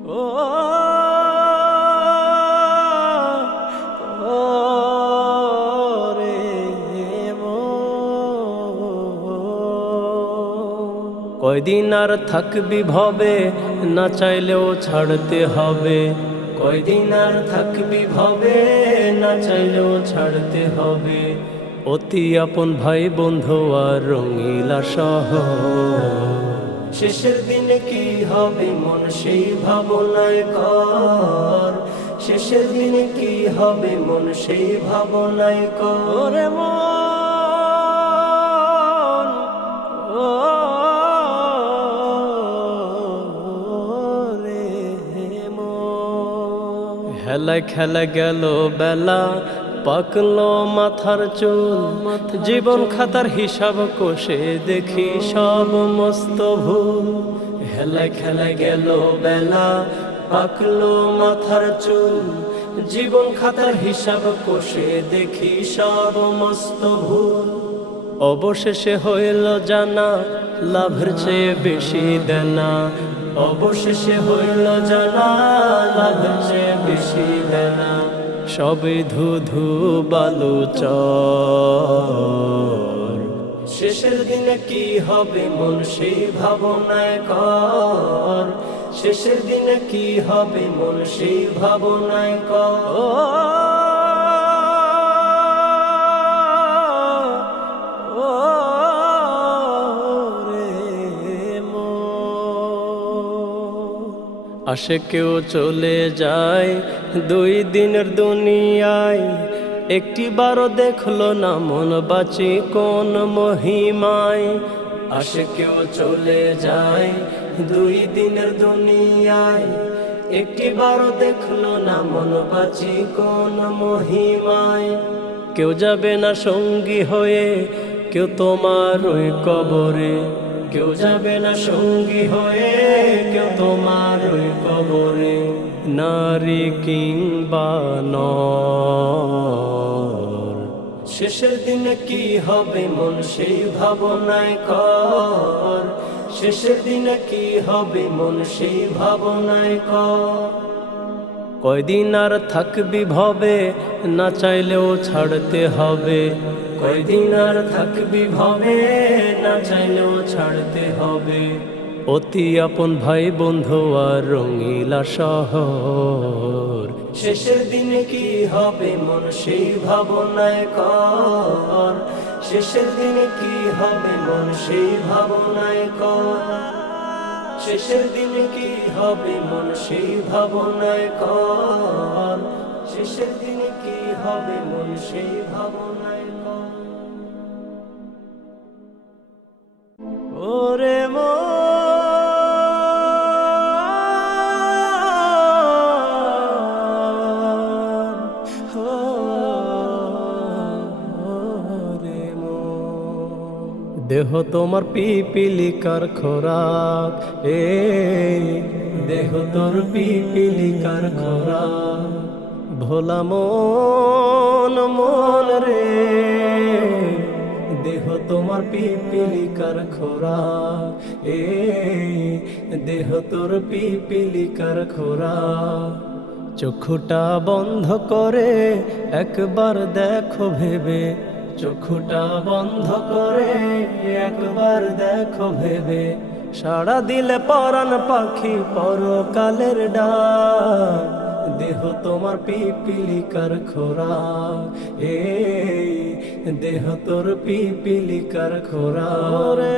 ও ও রে কয়দিন আর থাকবি ভবে, না চাইলেও ছাড়তে হবে। কয়দিন আর থাকবি ভবে, না চাইলেও ছাড়তে হবে। অতি আপন ভাই বন্ধু আর রঙিলা শহর, শেষের দিনে কি হবে মন সেই ভাবনায় কর। শেষের দিনে কি হবে মন সেই ভাবনায় কর। মন ও রে মন, হেলায় খেলা গেল বেলা, পাকলো মাথার চুল। জীবন খাতার হিসাব কষে দেখি সব মস্ত ভুল। হেলায় খেলা গেল বেলা, পাকলো মাথার চুল। জীবন খাতার হিসাব কষে দেখি সব মস্ত ভুল। অবশেষে হইল জানা, লাভের চেয়ে বেশি দেনা। অবশেষে হইল জানা, লাভের চেয়ে বেশি দেনা। সবে ধুধু বালু চর, শেষের দিনে কি হবে মন সেই ভাবনায় কর। শেষের দিনে কি হবে মন সেই ভাবনায় কর। আসে কেউ চলে যায় দুই দিনের দুনিয়ায়, একটি বারও দেখলো না মন বাঁচি কোন মহিমায়। আসে কেউ চলে যায় দুই দিনের দুনিয়ায়, একটি বারও দেখলো না মন বাঁচি কোন মহিমায়। কেউ যাবে না সঙ্গী হয়ে, কেউ তোমার ওই কবরে। কেউ যাবে না সঙ্গী হয়ে, কেউ তোমার ওই কবরে। নারী কিংবা নর, শেষের দিনে কি হবে মন সেই ভাবনায় কর। শেষের দিনে কি হবে মন সেই ভাবনায় কর। কয়দিন আর থাকবি ভবে, না চাইলেও ছাড়তে হবে। কয়দিন আর থাকবি ভবে, না চাইলেও ছাড়তে হবে। অতি আপন ভাই বন্ধু আর রঙিলা শহর, শেষের দিনে কি হবে মন সেই ভাবনায় কর। শেষের দিনে কি হবে মন সেই ভাবনায় কর। শেষের দিনে কি হবে মন সেই ভাবনায় কর। শেষের দিনে কি হবে মন সেই ভাবনায় কর। ওরে দেহ তোমার পিপিলিকার খোরাক, দেহ তোর পিপিলিকার খোরাক। ভোলা মন মন রে, দেহ তোমার পিপিলিকার খোরাক। দেহ তোর পিপিলিকার খোরাক। চক্ষুটা বন্ধ করে একবার দেখো ভেবে। চক্ষুটা বন্ধ করে একবার দেখো ভেবে। সাড়া দিলে পরাণ পাখি পরকালের ডাক। দেহ তোমার পিপিলিকার খোরাক, দেহ তোর পিপিলিকার খোরাক। রে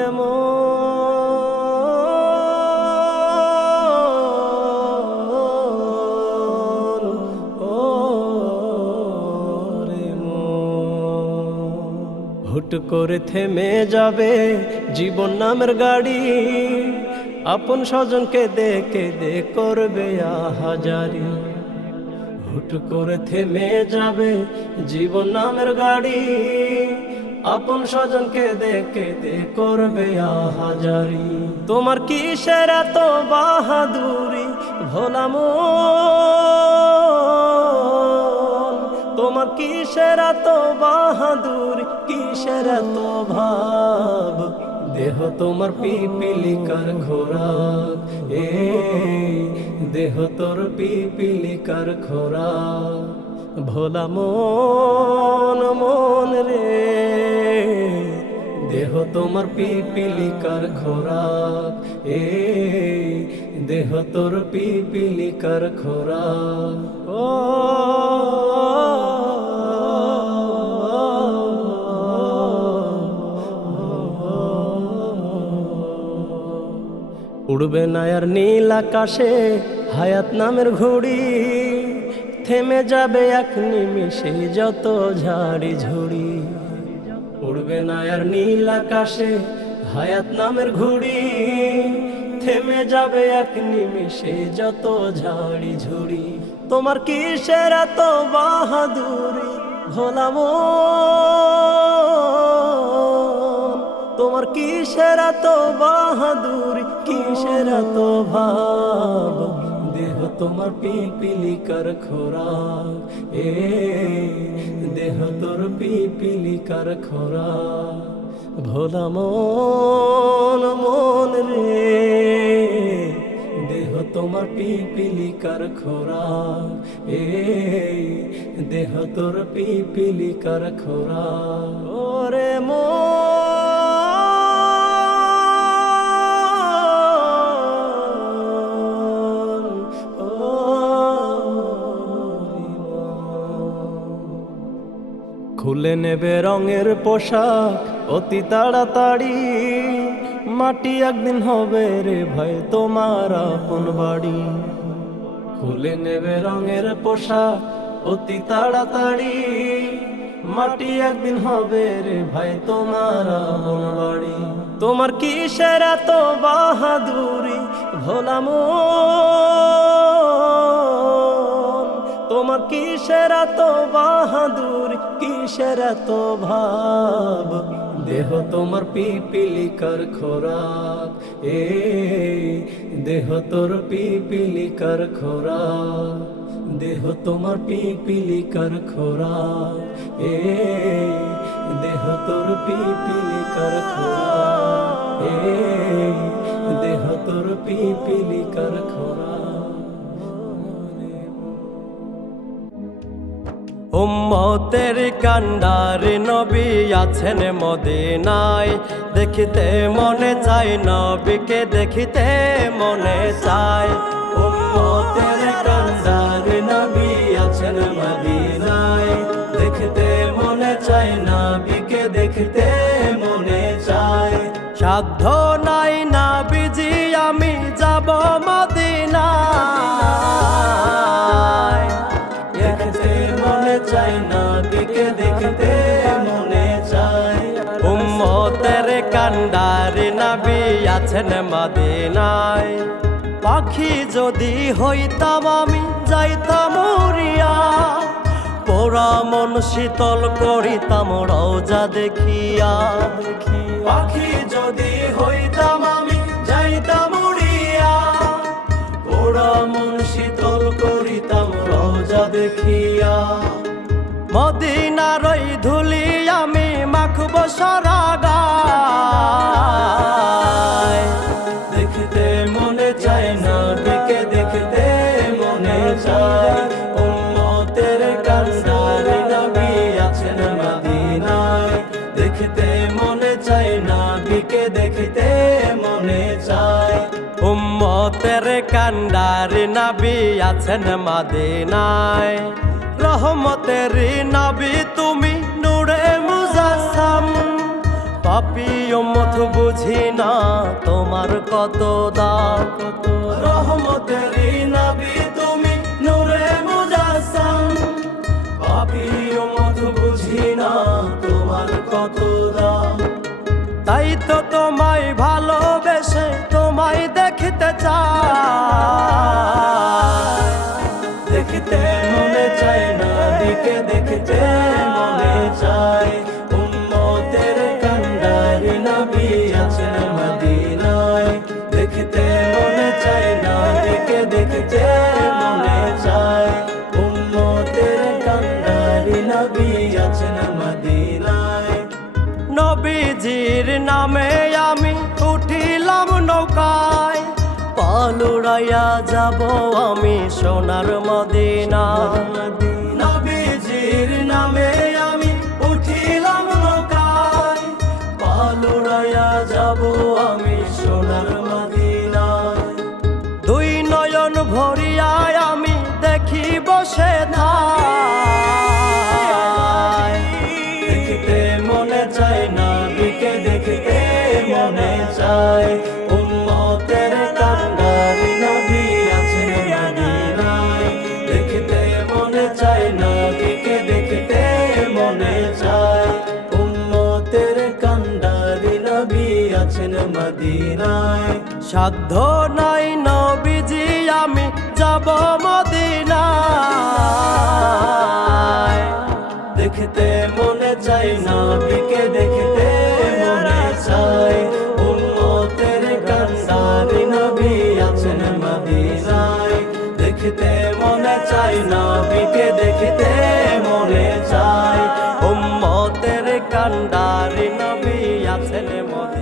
হুট করে থেমে যাবে জীবন নামের গাড়ি। আপন স্বজনকে দেখে দে করবে আহাজারি। হুট করে থেমে যাবে জীবন নামের গাড়ি। আপন স্বজনকে দেখে দে করবে আহাজারি। তোমার কিসের এত বাহাদুরি ভোলা মন। তোমার কিসের এত বাহাদুরি, কিসের এত ভাব। দেহ তোমার পিপিলিকার খোরাক, দেহ তোর পিপিলিকার খোরাক। ভোলা মন মন রে, দেহ তোমার পিপিলিকার খোরাক। দেহ তোর পিপিলিকার খোরাক। ও উড়বে না আর নীল আকাশে হায়াত নামের ঘুড়ি, থেমে যাবে এক নিমিষে যত ঝাড়ি ঝুড়ি। উড়বে না আর নীল আকাশে হায়াত নামের ঘুড়ি, থেমে যাবে এক নিমিষে যত ঝাড়ি ঝুড়ি। তোমার কিসের এত বাহাদুরি ভোলা মন, তোমার কিসের এত বাহাদুরি, কিসের এত ভাব। দেহ তোমার পিপিলিকার খোরাক। দেহ তোর পিপিলিকার খোরাক। ভোলা মন মন রে, দেহ তোমার পিপিলিকার খোরাক। দেহ তোর পিপিলিকার খোরাক। ওরে খুলে নেবে রঙের পোশাক অতি তাড়াতাড়ি, মাটি একদিন হবে রে ভাই তোমার আপন বাড়ি। খুলে নেবে রঙের পোশাক অতি তাড়াতাড়ি, মাটি একদিন হবে রে ভাই তোমার আপন বাড়ি। তোমার কিসের এত বাহাদুরি ভোলা মন, তোমার কিসের এত বাহাদুরি, কিসের এত ভাব। দেহ তোমার পিপিলিকার খোরাক। দেহ তোর পিপিলিকার খোরাক। দেহ তোমার পিপিলিকার খোরাক। দেহ তোর পিপিলিকার খোরাক। দেহ তোর পিপিলিকার খোরাক। উম্মতের কান্ডার নবী আছেন মদিনায়, দেখিতে মনে চায় নবীকে, দেখিতে মনে চায়। উম্মতের কান্ডার নবী আছেন মদিনায়, দেখিতে মনে চায় নবীকে, দেখিতে মনে চায়। সাধ্য নাই নবীজি আমি যাব মদিনায়, দেখতে মনে চায় নবীকে, দেখতে মনে চায়। উম্মতের কান্ডার নবী আছেন মদিনায়, পাখি যদি হইতাম আমি যাইতাম উড়িয়া, পোড়া মন শীতল করিতাম রওজা দেখিয়া। পাখি যদি হইতাম আমি যাইতাম উড়িয়া, পোড়া মন শীতল করিতাম রওজা দেখিয়া। মদিনার ওই ধুলি আমি মাখব সারা গায়, দেখতে মনে চায় নবীকে, দেখতে মনে চায়। উম্মতের কান্ডার নবী আছেন মদিনায়, দেখতে মনে চায় নবীকে, দেখতে মনে চায়। উম্মতের কান্ডার নবী আছেন মদিনায়, রহমতের নবী তুমি নূরে মুজাসসাম। পাপী উম্মত বুঝি না তোমার কত দাম, রহমতের নবী তুমি নূরে মুজাসসাম। পাপী উম্মত বুঝি না তোমার কত দাম। তাই তো তোমায় ভালোবেসে তোমায় দেখতে চাই, দেখতে মনে চায় নবীকে, দেখতে মনে চায়। উম্মতের কান্ডার নবী আছেন মদিনায়, দেখতে মনে চায় নবীকে, দেখতে মনে চায়। উম্মতের কান্ডার নবী আছেন মদিনায়। নবীজির নামে আমি উঠিলাম নৌকায়, পালুড়াই উড়াইয়া যাব আমি সোনার মদিনা। নবীজির নামে আমি উঠিলাম নৌকায়, পাল উড়াইয়া যাব আমি সোনার মদিনায়। দুই নয়ন ভরিয়ায় আমি দেখি বসে থাই, দেখতে মনে চায় নবীকে, দেখতে মনে চায়। উম্মতের কান্ডারি নবী আছেন মদিনায়, দেখতে মনে চায় নবীকে, দেখতে মনে চায়। উম্মতের কান্ডারি নবী আছেন মদিনায়। সাধ্য নাই নবীজি আমি যাব মদিনায়, দেখতে মনে চাই নবীকে, দেখতে মনে চাই। উম্মতের কান্ডারি নবী আছেন মদিনায়, দেখতে মনে চাই নবীকে, দেখতে মনে চাই। উম্মতের কান্ডারি নবী আছেন মদিনায়।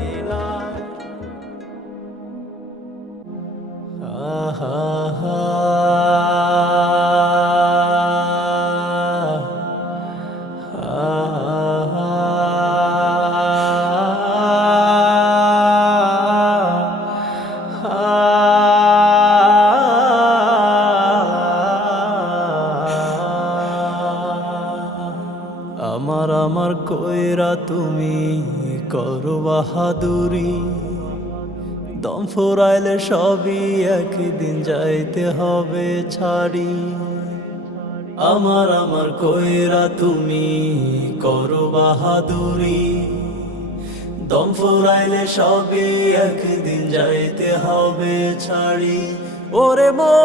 আমার কইরা তুমি করো বাহাদুরি, দম ফুরাইলে সবই একদিন যাইতে হবে ছাড়ি। আমার কইরা তুমি করো বাহাদুরি, দম ফুরাইলে সবই একদিন যাইতে হবে ছাড়ি। ওরে মন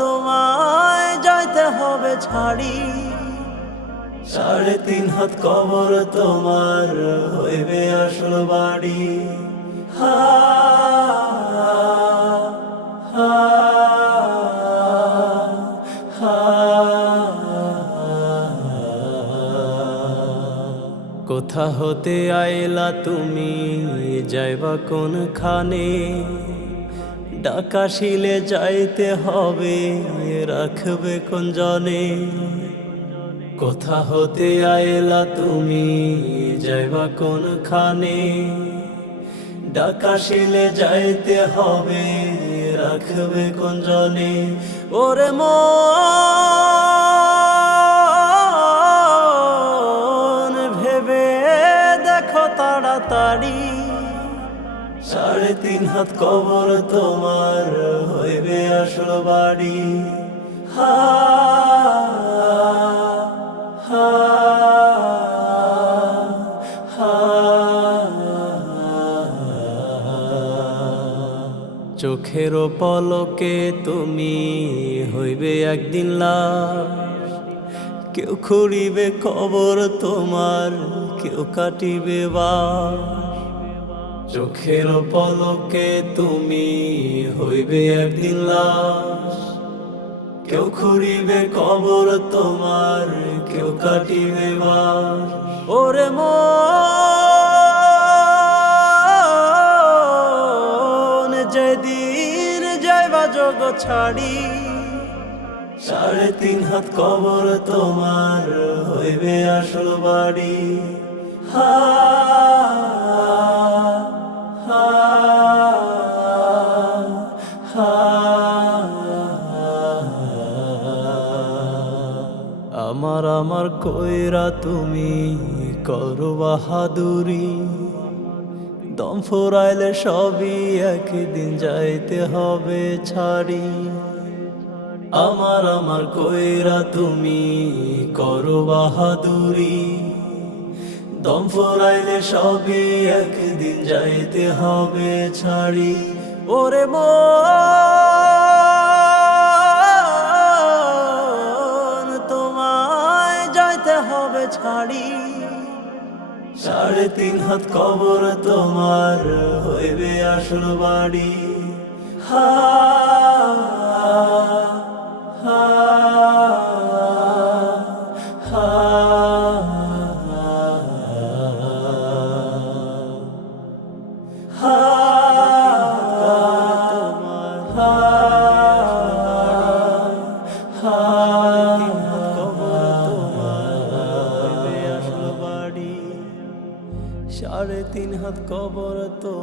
তোমায় যাইতে হবে ছাড়ি। 3.5 হাত কবর তোমার হইবে আসল বাড়ি। হা হা হা। কোথা হতে আইলা তুমি যাইবা কোনখানে, ডাকাশিলে যাইতে হবে রাখবে কোন জনে। কোথা হতে আইলা তুমি যাইবা কোনখানে, ডাকাশিলে যাইতে হবে রাখবে কোন জনে। ওরে মন ভেবে দেখো তাড়াতাড়ি, 3.5 হাত কবর তোমার হইবে আসল বাড়ি। হা হা হা। চোখের পলকে তুমি হইবে একদিন লাশ, কেউ খুঁড়িবে কবর তোমার, কেউ কাটিবে বাস। চোখের পলকে তুমি হইবে একদিন লাশ, কেউ খুঁড়িবে কবর তোমার, কেউ কাটিবে বাস। ওরে মন যেদিন যাইবা জগৎ ছাড়ি, 3.5 হাত কবর তোমার হইবে আসল বাড়ি। হা হা হা। আমার কইরা তুমি করো বাহাদুরি, দম ফুরাইলে সবই একদিন যাইতে হবে ছাড়ি। আমার কইরা তুমি করো বাহাদুরি, দম ফুরাইলে সবই একদিন যাইতে হবে ছাড়ি। ওরে মন তোমায় যাইতে হবে ছাড়ি, 3.5 হাত কবর তোমার হইবে আসল বাড়ি। হা হা হা।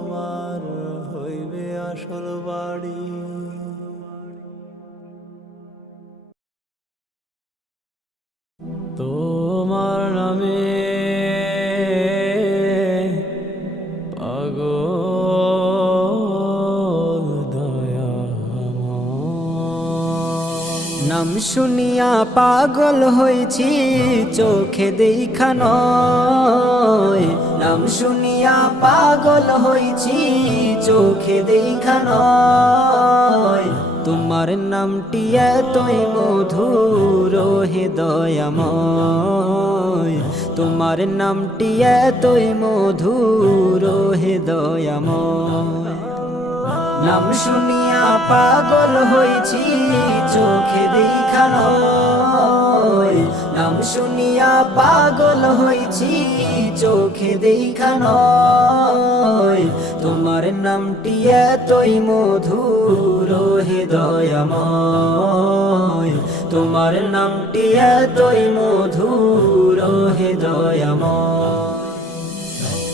তোমার হইবে আসল বাড়ি। তোমার নামে পাগল দয়াময়। নাম শুনিয়া পাগল হয়েছি চোখে দেখা নয়, নাম শুনিয়া পাগল হয়েছি চোখে দেখা নয়। তোমার নামটি এতই মধুর হে দয়াময়, তোমার নামটি এতই মধুর হে দয়াময়। নাম শুনিয়া পাগল হয়েছি চোখে দেখা নয়, নাম শুনিয়া পাগল হয়েছি চোখে দেখা নয়। তোমার নামটি এতই মধুর হে দয়াময়, তোমার নামটি এতই মধুর হে দয়াময়।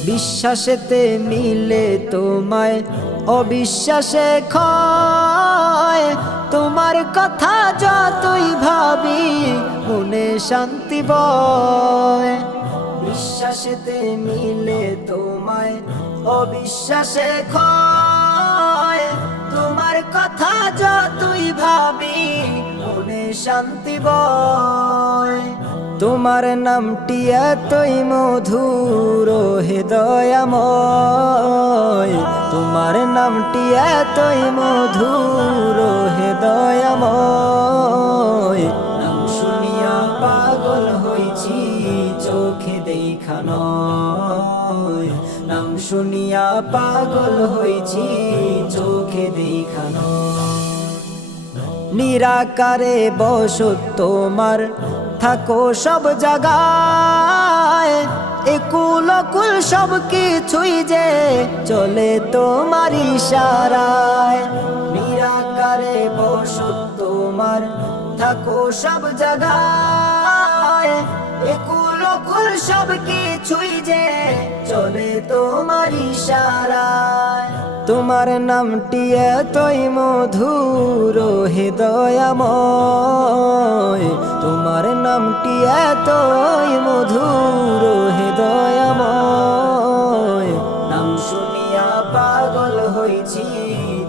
বিশ্বাসেতে মিলে তোমায় অবিশ্বাসে ক্ষয়, তোমার কথা যতই ভাবি মনে শান্তি বয়। বিশ্বাসেতে মিলে তোমায় অবিশ্বাসে ক্ষয়, তোমার কথা যতই ভাবি মনে শান্তি বয়। তোমার নামটি এতই মধুর হে দয়াময়, তোমার নামটি এতই মধুর হে দয়াময়। নাম শুনিয়া পাগল হয়েছি চোখে দেখা নয়, নাম শুনিয়া পাগল হয়েছি চোখে দেখা নয়। নিরাকারে বসত তোমার থাকো সব জায়গায়, একুল কুল সব কিছুই যে চলে তোমার ইশারায়। নিরাকারে বসত তোমার থাকো সব জায়গায়, একুল কুল সব কিছুই যে চলে তোমার ইশারায়। তোমার নামটি এতই মধুর হে দয়াময়, তোমার নামটি এতই মধুর হে দয়াময়। নাম শুনিয়া পাগল হয়েছি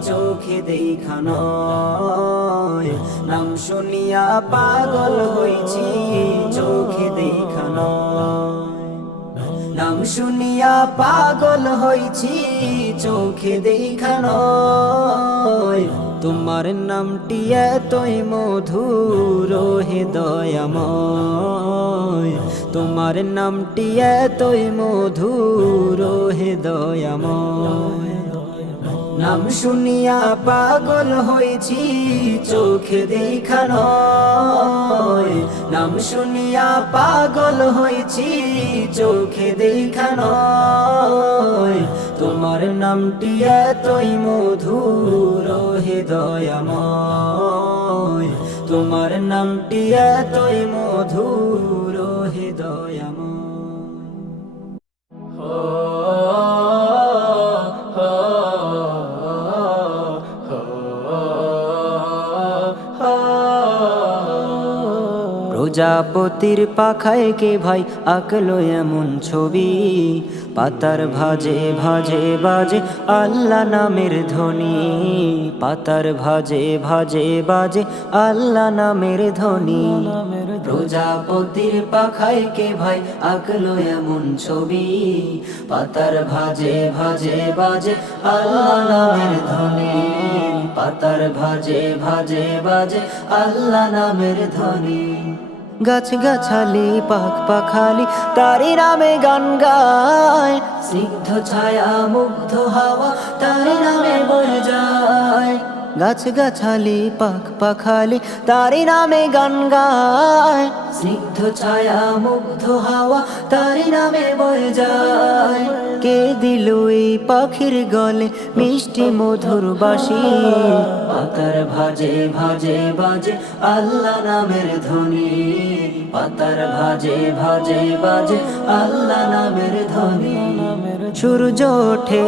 চোখে দেখা নয়, নাম শুনিয়া পাগল হয়েছি চোখে দেখা নয়। নাম শুনিয়া পাগল হয়েছি চোখে দেখা নয়। তোমার নামটি এতই মধুর হে দয়াময়, তোমার নামটি এতই মধুর হে দয়াময়। নাম শুনিয়া পাগল হয়েছি চোখে দেখা নয়, নাম শুনিয়া পাগল হয়েছি চোখে দেখা নয়। তোমার নামটি এতই মধুর হে দয়াময়, তোমার নামটি এতই মধুর হে দয়াময়। প্রজাপতির পাখায় কে ভাই আঁকলো এমন ছবি, পাতার ভাজে ভাজে বাজে আল্লাহ নামের ধ্বনি, পাতার ভাজে ভাজে বাজে আল্লাহ নামের ধ্বনি। প্রজাপতির পাখায় কে ভাই আঁকলো এমন ছবি, পাতার ভাজে ভাজে বাজে আল্লাহ নামের ধ্বনি, পাতার ভাজে ভাজে বাজে আল্লাহ নামের ধ্বনি। গাছ গাছালি পাখ পাখালি তারি নামে গান গায়, স্নিগ্ধ ছায়া মুগ্ধ হাওয়া তারি নামে বয়ে যায়। গাছ গাছালি পাখ পাখালি তারি নামে গান গায়, স্নিগ্ধ ছায়া মুগ্ধ হাওয়া তারি নামে বয়ে যায়। কে দিল এই পাখির গলে মিষ্টি মধুর বাঁশি, পাতার ভাজে ভাজে বাজে আল্লাহ নামের ধ্বনি, পাতার ভাজে ভাজে বাজে আল্লাহ নামের ধ্বনি। সূর্য ওঠে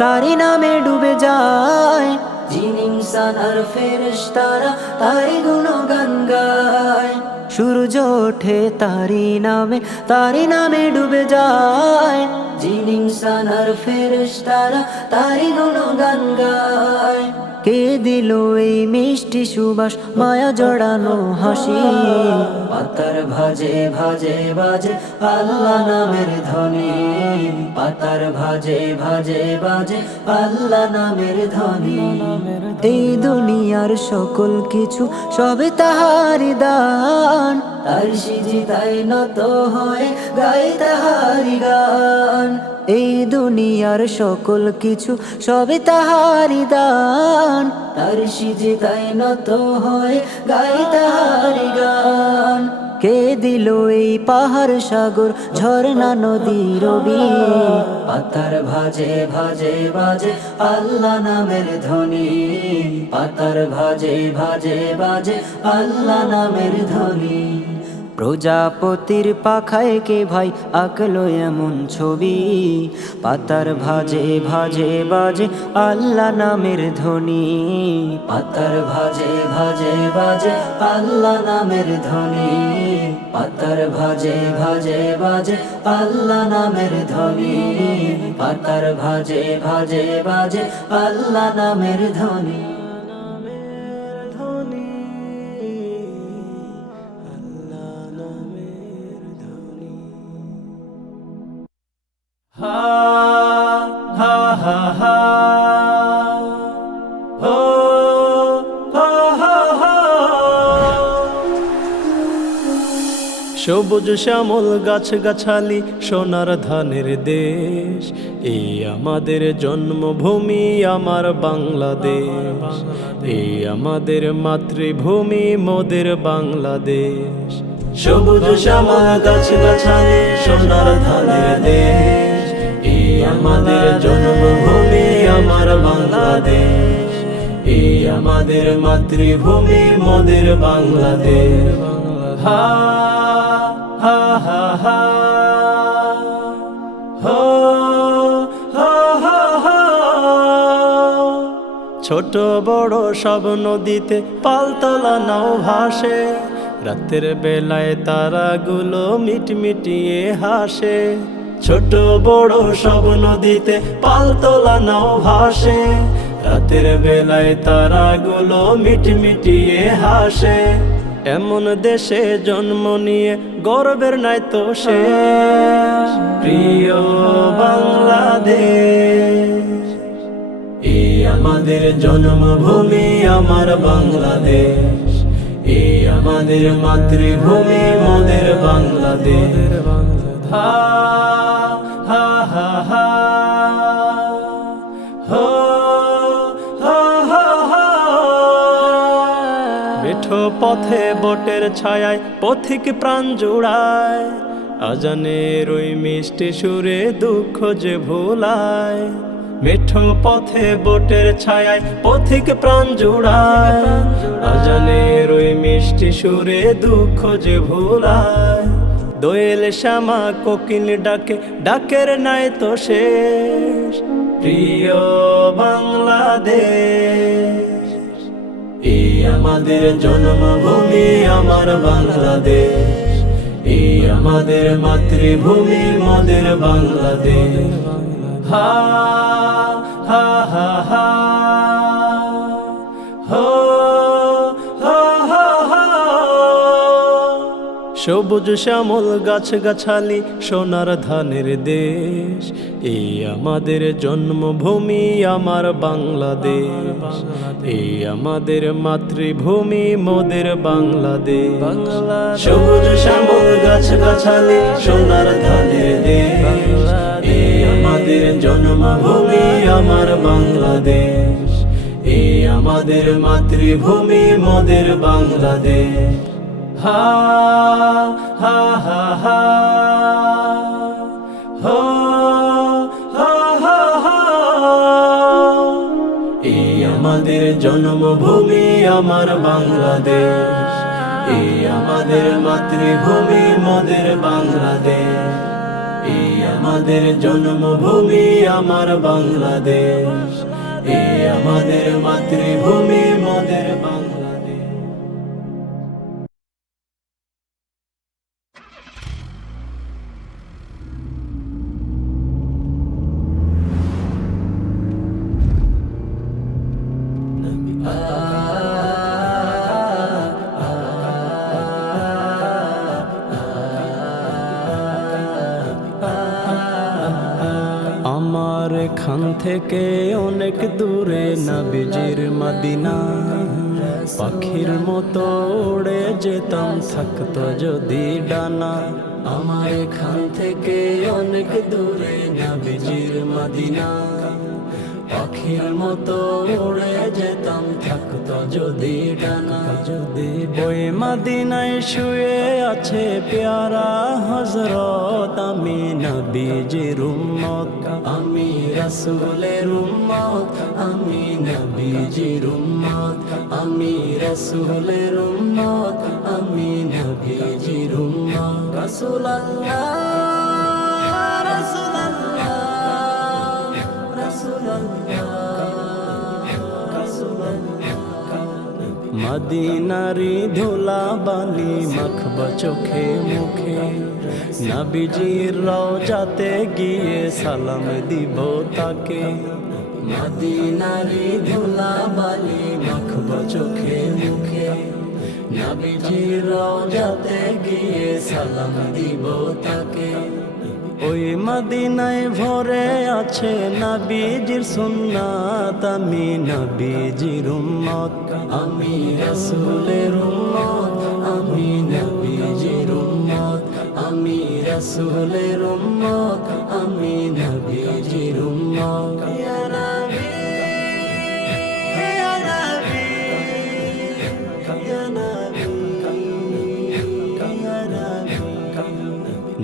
তারি নামে ডুবে যায়, জিন ইনসান আর ফেরেশতারা তারি গুণগান গায়। সূর্য ওঠে তারি নামে ডুবে যায়, জিন ইনসান আর ফেরেশতারা তারি গুণগান গায়। কে দিল এই মিষ্টি সুবাস মায়া জড়ানো হাসি, পাতার ভাজে ভাজে বাজে আল্লাহ নামের ধ্বনি, পাতার ভাজে ভাজে বাজে আল্লাহ নামের ধ্বনি। এই দুনিয়ার সকল কিছু সবে তাহারি দান, তার সিজদায় নত হয়ে গাই তাহারি গান। এই দুনিয়ার সকল কিছু সবে তাহারি দান, তার সিজদায় নত হয়ে গাই তাহারি গান। কে দিল এই পাহাড় সাগর ঝর্ণা নদী রবি, পাতার ভাজে ভাজে বাজে আল্লাহ নামের ধ্বনি, পাতার ভাজে ভাজে বাজে আল্লাহ নামের ধ্বনি। প্রজাপতির পাখায় কে ভাই আঁকলো এমন ছবি, পাতার ভাজে ভাজে বাজে আল্লাহ নামের ধ্বনি, পাতার ভাজে ভাজে বাজে আল্লাহ নামের ধ্বনি, পাতার ভাজে ভাজে বাজে আল্লাহ নামের ধ্বনি, পাতার ভাজে ভাজে বাজে আল্লাহ নামের ধ্বনি। হা হা হা হা হো হা হা হা। সবুজ শ্যামল গাছ গাছালি সোনার ধানের দেশ, এই আমাদের জন্মভূমি আমার বাংলাদেশ, এই আমাদের মাতৃভূমি মোদের বাংলাদেশ। সবুজ শ্যামল গাছ গাছালি সোনার ধানের দেশ, এই আমাদের জন্মভূমি আমার বাংলাদেশ, এই আমাদের মাতৃভূমি মোদের বাংলাদেশ। হা হা হা হা হো হা হা হা। ছোট বড় সব নদীতে পালতোলা নাও ভাসে, রাতের বেলায় তারাগুলো মিটমিটিয়ে হাসে। ছোট বড় সব নদীতে পালতোলা নাও ভাসে, রাতের বেলায় তারাগুলো মিটমিটিয়ে হাসে। এমন দেশে জন্ম নিয়ে গর্বের নাই তো শেষ, প্রিয় বাংলাদেশ, এই আমাদের জন্মভূমি আমার বাংলাদেশ, এই আমাদের মাতৃভূমি মোদের বাংলাদেশ। হা হা হা হা হো হা হা হা। মেঠো পথে বটের ছায়ায় পথিক প্রাণ জুড়ায়, আজানের ওই মিষ্টি সুরে দুঃখ যে ভোলায়। মেঠো পথে বটের ছায়ায় পথিক প্রাণ জুড়ায়, আজানের ওই মিষ্টি সুরে দুঃখ যে ভোলায়। দোয়েল শ্যামা কোকিল ডাকে, ডাকের নাই তো শেষ, প্রিয় বাংলাদেশ, এই আমাদের জন্মভূমি আমার বাংলাদেশ, এই আমাদের মাতৃভূমি মোদের বাংলাদেশ। হা হা হা হা হো হা হা হা। সবুজ শ্যামল গাছ গাছালি সোনার ধানের দেশ, এই আমাদের জন্মভূমি আমার বাংলাদেশ, এই আমাদের মাতৃভূমি মোদের বাংলাদেশ। সবুজ শ্যামল গাছ গাছালি সোনার ধানের দেশ, এই আমাদের জন্মভূমি আমার বাংলাদেশ, এই আমাদের মাতৃভূমি মোদের বাংলাদেশ। হা হা হা হা হো হা হা হা। এই আমাদের জন্মভূমি আমার বাংলাদেশ, এই আমাদের মাতৃভূমি মোদের বাংলাদেশ। এই আমাদের জন্মভূমি আমার বাংলাদেশ, এই আমাদের মাতৃভূমি মোদের বাংলাদেশ। আমার এখান থেকে অনেক দূরে নবীজির মদিনা, পাখির মতো উড়ে যেতাম থাকতো যদি ডানা। আমার এখান থেকে অনেক দূরে নবীজির মদিনা, পাখির মতো উড়ে যেতাম থাকতো যদি ডানা। যদি ওই মদিনায় শুয়ে আছে পেয়ারা হযরত, আমি নবীজির উম্মত, আমি রাসূলের উম্মত, আমি নবীজির উম্মত, আমি রাসূলের উম্মত, আমি নবীজির উম্মত। রাসূলুল্লাহ রাসূলুল্লাহ মদিনারি ধুলা বালি মাখব চোখে মুখে, নবীজির রওজাতে গিয়ে সালাম দিব তাকে। মদিনারি ধুলা বালি মাখব চোখে মুখে, নবীজির রওজাতে গিয়ে সালাম দিব তাকে। ওই মদিনায় ভরে আছে নবীজির সুন্নাত, আমি নবীজির উম্মত, আমি রাসূলের উম্মত, আমি নবীজির উম্মত, আমি রাসূলের উম্মত, আমি নবীজির উম্মত। ইয়া নবী ইয়া নবী ইয়া নবী ইয়া নবী।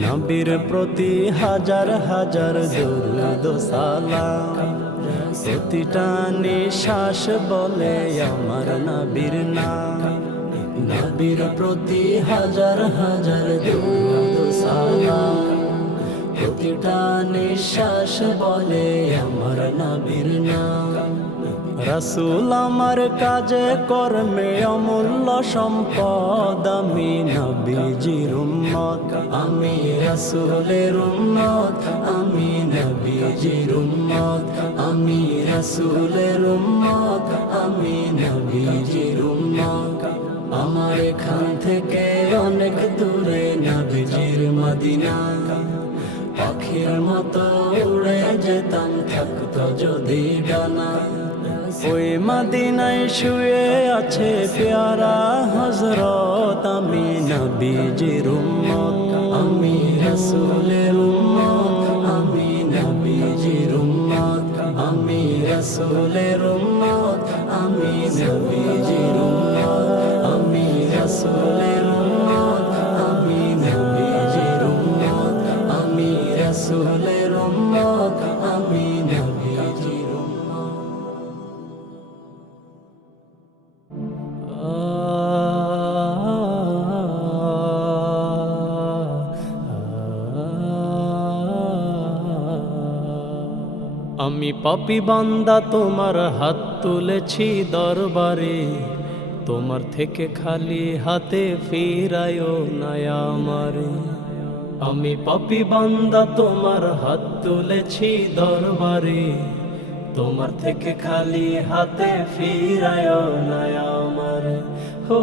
নবীর প্রতি হাজার হাজার দরুদ ও সালাম, প্রতিটা নিঃশ্বাস বলে আমার নবীর নাম। নবীর প্রতি হাজার হাজার দরুদ ও সালাম, প্রতিটা নিঃশ্বাস বলে আমার নবীর নাম। রাসূল আমার কাজে কর্মে অমূল্য সম্পদ, আমি নবীজির উম্মত, আমি রাসূলের উম্মত, আমি নবীজির উম্মত, আমি রাসূলের উম্মত, আমি নবীজির উম্মত। আমার এখান থেকে অনেক দূরে নবীজির মদিনা, পাখির মতো উড়ে যেতাম থাকতো যদি ডানা। ওই মদিনায় শুয়ে আছে পেয়ারা হযরত, আমি নবীজির উম্মত, আমি রাসূলের উম্মত, আমি নবীজির উম্মত, আমি রাসূলের উম্মত, আমি নবীজির উম্মত, আমি রাসূলের উম্মত, আমি নবীজির উম্মত, আমি রাসূলের উম্মত, আমি নবীজির উম্মত। আমি পাপী বান্দা তোমার হাত তুলেছি দরবারে, তোমার থেকে খালি হাতে ফিরায়ো না আমারে। আমি পাপী বান্দা তোমার হাত তুলেছি দরবারে, তোমার থেকে খালি হাতে ফিরায়ো না আমারে। হো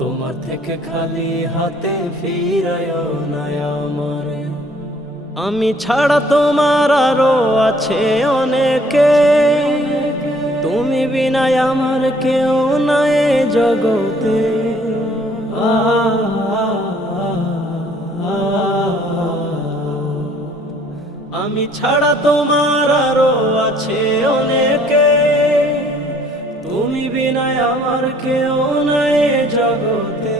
তোমার থেকে খালি হাতে ফিরায়ো না আমারে। আমি ছাড়া তোমার আরো আছে অনেকে, তুমি বিনা আমার কেউ নাই জগতে। আমি ছাড়া তোমার আরো আছে অনেকে, তুমি বিনায় আমার কেউ নাই এ জগতে।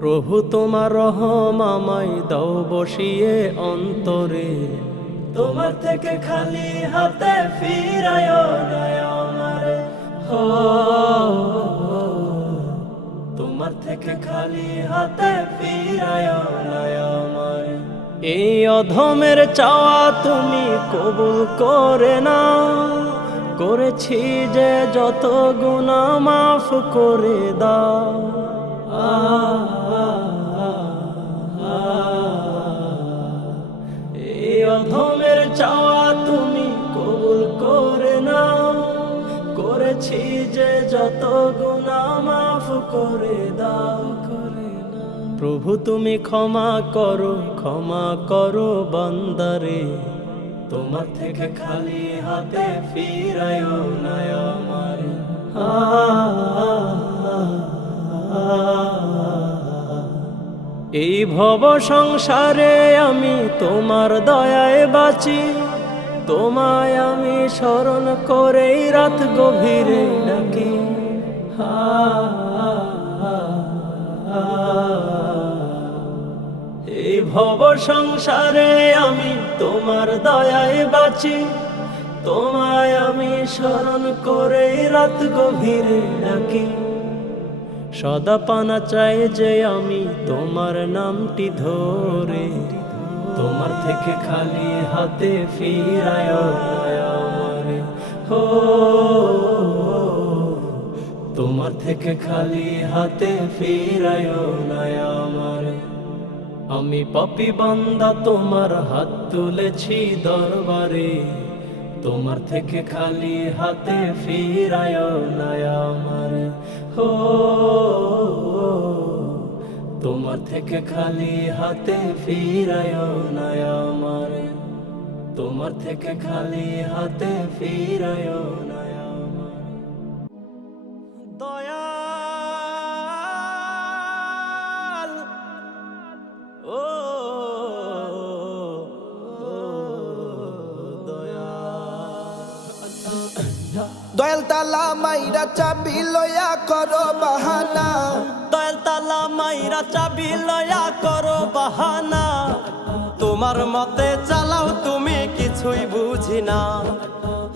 প্রভু তোমার রহম আমায় দাও বসিয়ে অন্তরে, তোমার থেকে খালি হাতে ফিরায় না আমারে। হো তোমার থেকে খালি হাতে ফিরায় না আমারে। এই অধমের চাওয়া তুমি কবুল করে নাও, করেছি যে যত গুনাহ মাফ করে দাও। এই অধমের চাওয়া তুমি কবুল করে নাও, করেছি যে যত গুনাহ মাফ করে দাও। প্রভু তুমি ক্ষমা করো বান্দারে, তোমার থেকে খালি হাতে ফিরায় না আমারে। এই ভব সংসারে আমি তোমার দয়ায় বাঁচি, তোমায় আমি স্মরণ করেই রাত গভীরে ডাকি। এই ভব সংসারে আমি তোমার দয়ায় বাঁচি, তোমায় আমি স্মরণ করেই রাত গভীরে ডাকি। সদা পানা চাই যে আমি তোমার নামটি ধরে, তোমার থেকে খালি হাতে ফিরায় না আমারে। হো তোমার থেকে খালি হাতে ফিরায় না আমারে। আমি পাপী বান্দা তোমার হাত তুলেছি দরবারে, তোমার থেকে খালি হাতে ফিরায় না আমারে। হো তোমার থেকে খালি হাতে ফিরায় না আমারে, তোমার থেকে খালি হাতে ফিরায় না আমারে। দয়াল ও দয়াল তালা মাইরা চাবি লয়া করো বাহানা, দয়াল তালা মাইরা চাবি লয়া করো বাহানা, তোমার মতে চালাও তুমি কিছুই বুঝি না।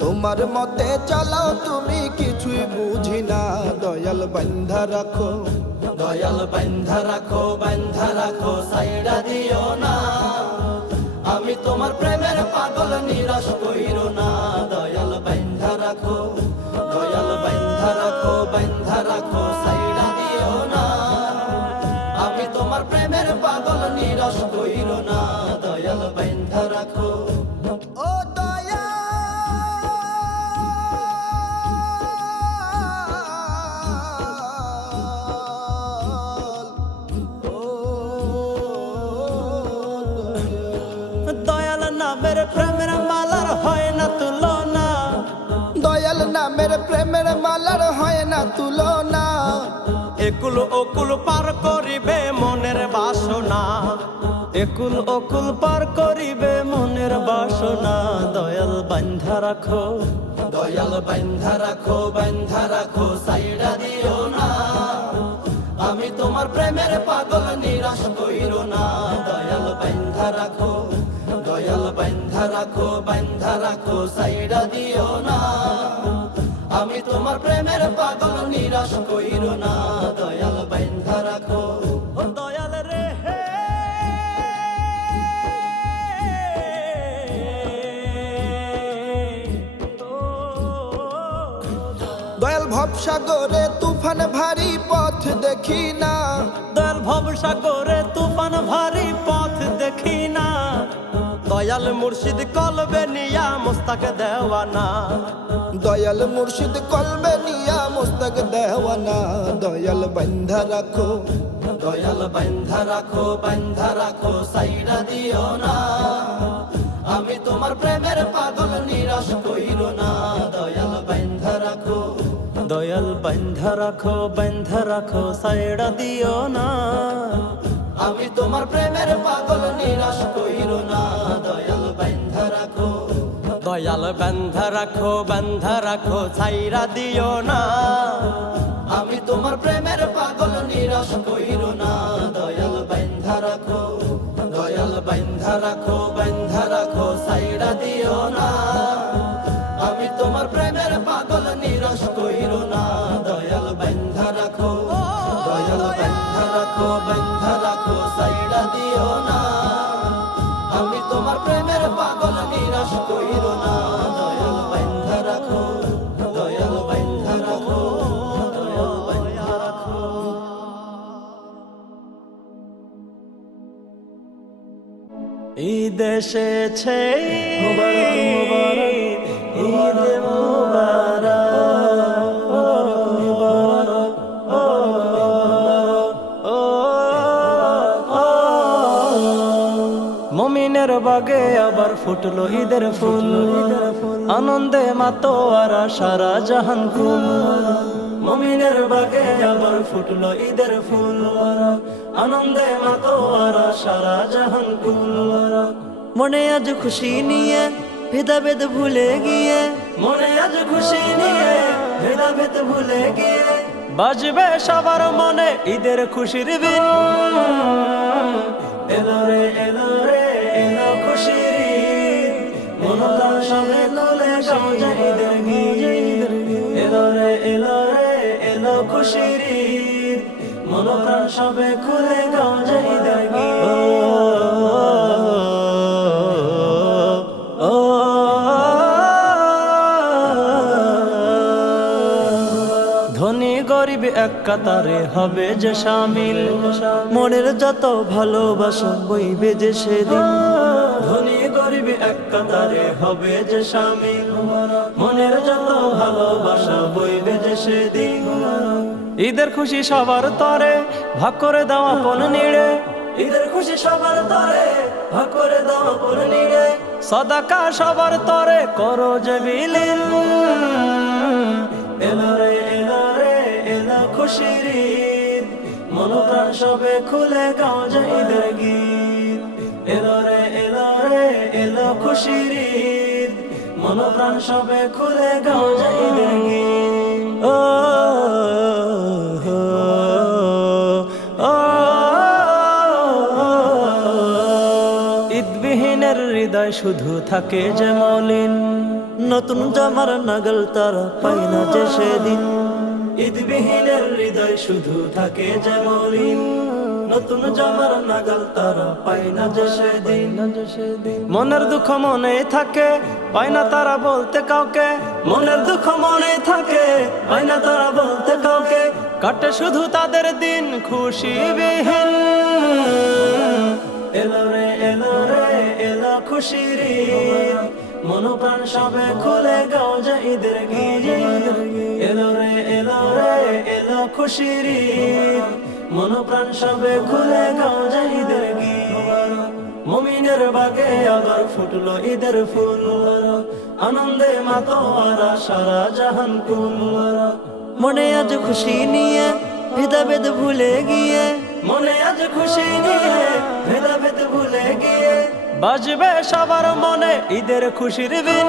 তোমার মতে চালাও তুমি কিছুই বুঝি না। দয়াল বান্ধা রাখো, দয়াল বান্ধা রাখো, বান্ধা রাখো সাইডা দিও না। আমি তোমার প্রেমের পাগল নিরাশ কইরো না। দয়াল বান্ধা রাখো, দয়াল বান্ধা রাখো, বান্ধা রাখো সাইডা দিও না। আমি তোমার প্রেমের পাগল নিরাশ কইরো না। দয়াল বান্ধা রাখো। ও দয়াল দয়াল নামের প্রেমের মালার হয় না তুলনা, দয়াল নামের প্রেমের মালার হয় না তুলনা। একুল ওকুল পার করিবে মনের বাসনা, একুল ওকুল পার করিবে মনের বাসনা। দয়াল বান্ধা রাখো, দয়াল বান্ধা রাখো, বান্ধা রাখো সাইডা দিও না। আমি তোমার প্রেমের পাগল নিরাশ কইরো না। দয়াল বান্ধা রাখো, দয়াল বান্ধা রাখো, বান্ধা রাখো সাইডা দিও না। আমি তোমার প্রেমের পাগল নিরাশ কইরো না। দয়াল বান্ধা রাখো। ও দয়াল রে দয়াল ভবসাগরে তুফান ভারী পথ দেখি না, দয়াল ভবসাগরে তুফান ভারী পথ দেখি না। দয়াল মুর্শিদ কলবে নিয়া মুস্তাক দেওয়ানা, দয়াল মুর্শিদ কলবে নিয়া মুস্তাক দেওয়ানা। দয়াল বান্ধা রাখো, দয়াল বান্ধা রাখো, বান্ধা রাখো সাইডা দিও না। আমি তোমার প্রেমের পাগল নিরাশ কইরো না। দয়াল বান্ধা রাখো, দয়াল বান্ধা রাখো, বান্ধা রাখো সাইডা দিও না। আমি তোমার প্রেমের পাগল নিরাশ কইরো না। দয়াল বান্ধা রাখো, দয়াল বান্ধা রাখো ছাইরা দিও না। আমি তোমার প্রেমের পাগল নিরাশ কইরো না। দয়াল বান্ধা রাখো, দয়াল বান্ধা রাখো সাইরা দিও না। আমি তোমার প্রেমের পাগল নিরাশ কইরো না। দয়াল বান্ধা রাখো, দয়াল বান্ধা রাখো সাইরা দিও না। আমি তোমার প্রেমের পাগল নিরাশ কইরো না। দয়াল বান্ধা রাখো, দয়াল বান্ধা রাখো, দয়াল বান্ধা রাখো। ঈদ এসেছে ঈদ মুমিনের বাগে আবার ফুটলো ঈদের ফুল, আনন্দে মাতোয়ারা সারা জাহান কুল। মুমিনের বাগে আবার ফুটলো ঈদের ফুল, আনন্দে মাতোয়ারা সারা জাহান কুল। মনে আজ খুশি নিয়ে ভেদাভেদ ভুলে গিয়ে, মনে আজ খুশি নিয়ে ভেদাভেদ ভুলে গিয়ে বাজবে সবার মনে ঈদের খুশির বিন। এলো রে এলো রে এলো খুশির ঈদ, মনপ্রাণ সবে তুলে গাও যায় ঈদের গীত। এলো রে এলো রে এলো খুশির ঈদ, মনপ্রাণ সবে খুলে গাও যায় ঈদের গীত। ধনী গরিব এক কাতারে হবে যে শামিল, মনের যত ভালোবাসা বইবে যে সেদিন। ধনী গরিব এক কাতারে হবে যে শামিল, মনের যত ভালোবাসা বইবে যে সেদিন। ঈদের খুশি সবার তরে ভাগ করে দাও আপন নিড়ে, ঈদের খুশি সবার তরে ভাগ করে দাও আপন নিড়ে। সদাকা সবার তরে করো যে বিলীন। এলো রে এলো রে এলো খুশির ঈদ, মনপ্রাণ সবে খুলে গাও যায় ঈদের গীত। এলো রে এলো রে এলো খুশির ঈদ, মনপ্রাণ সবে খুলে গাও যায় ঈদের গীত। ও ঈদবিহীনের হৃদয় শুধু থাকে যে মলিন, নতুন জামার নাগাল তারা পায় না যে সেদিন। ঈদবিহীনের হৃদয় শুধু থাকে যে মলিন, নতুন জামার নাগাল তারা পায় না যে সেদিন। মনের দুঃখ মনে থাকে পায় না তারা বলতে কাউকে, মনের দুঃখ মনে থাকে পায় না তারা বলতে কাউকে। কাটে শুধু তাদের দিন খুশিবিহীন। এলো রে এলো রে এলো খুশির ঈদ, মনপ্রাণ সবে খুলে গাও যায় ঈদের গীত। এলো রে এলো রে এলো খুশির ঈদ, মনপ্রাণ সবে খুলে গাও যায় ঈদের গীত। মুমিনের বাগে আবার ফুটলো ঈদের ফুল, আনন্দে মাতোয়ারা সারা জাহান কুল। মনে আজ খুশি নিয়ে ভেদাভেদ ভুলে গিয়ে, মনে আজ খুশি নিয়ে ভেদাভেদ ভুলে গিয়ে বাজবে সবার মনে ঈদের খুশির বিন।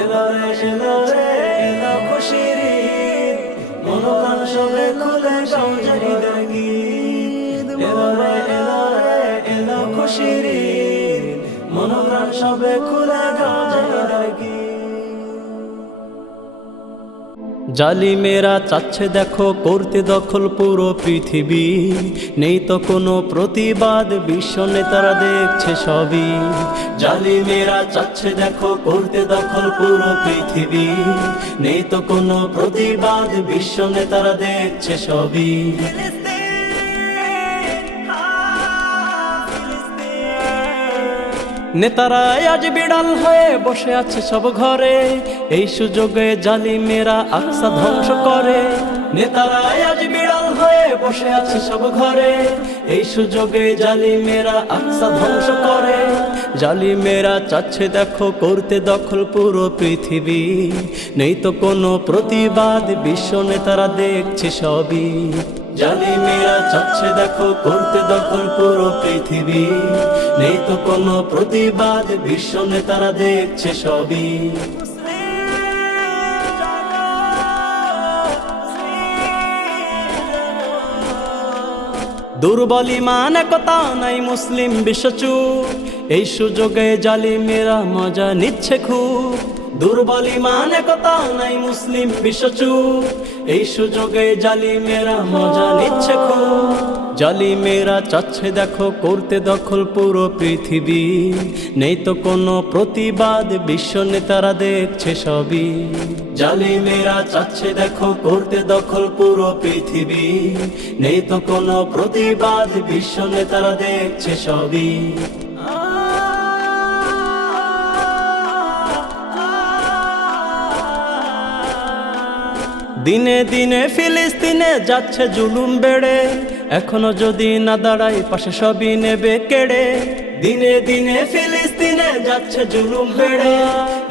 এলো রে এলো রে এলো খুশির ঈদ, মনপ্রাণ সবে খুলে গাও যায় ঈদের গীত। এলো রে এলো রে এলো খুশির ঈদ, মনপ্রাণ সবে খুলে গাও যায় ঈদের গীত। জালিমেরা চাচ্ছে দেখো করতে দখল পুরো পৃথিবী, নেই তো কোনো প্রতিবাদ বিশ্ব নেতারা দেখছে সবই। জালিমেরা চাচ্ছে দেখো করতে দখল পুরো পৃথিবী, নেই তো কোনো প্রতিবাদ বিশ্ব নেতারা দেখছে সবই। নেতারা আজ বিড়াল হয়ে বসে আছে সব ঘরে, এই সুযোগে জালিমেরা আকসা ধ্বংস করে। নেতারা আজ বিড়াল হয়ে বসে আছে সব ঘরে, এই সুযোগে জালিমেরা আকসা ধ্বংস করে। জালিমেরা চাচ্ছে দেখো করতে দখল পুরো পৃথিবী, নেই তো কোনো প্রতিবাদ বিশ্ব নেতারা দেখছে সবই। জালিমেরা চাচ্ছে দেখো করতে দখল পুরো পৃথিবী, নেই তো কোনো প্রতিবাদ, বিশ্ব নেতারা দেখছে সবই। দুর্বল ঈমান একতা নাই মুসলিম বিশ্বচুপ, এই সুযোগে জালিমেরা মজা নিচ্ছে খুব। দুর্বল ঈমান একতা নাই মুসলিম বিশ্বচুপ, এই সুযোগে জালিমেরা মজা নিচ্ছে খুব। জালিমেরা চাচ্ছে দেখো করতে দখল পুরো পৃথিবী, নেই তো কোনো প্রতিবাদ, বিশ্ব নেতারা দেখছে সবই। জালিমেরা চাচ্ছে দেখো করতে দখল পুরো পৃথিবী, নেই তো কোনো প্রতিবাদ, বিশ্ব নেতারা দেখছে সবই। দিনে দিনে ফিলিস্তিনে যাচ্ছে জুলুম বেড়ে, এখনো যদি না দাঁড়াই পাশে সবই নেবে কেড়ে। দিনে দিনে ফিলিস্তিনে যাচ্ছে জুলুম বেড়ে,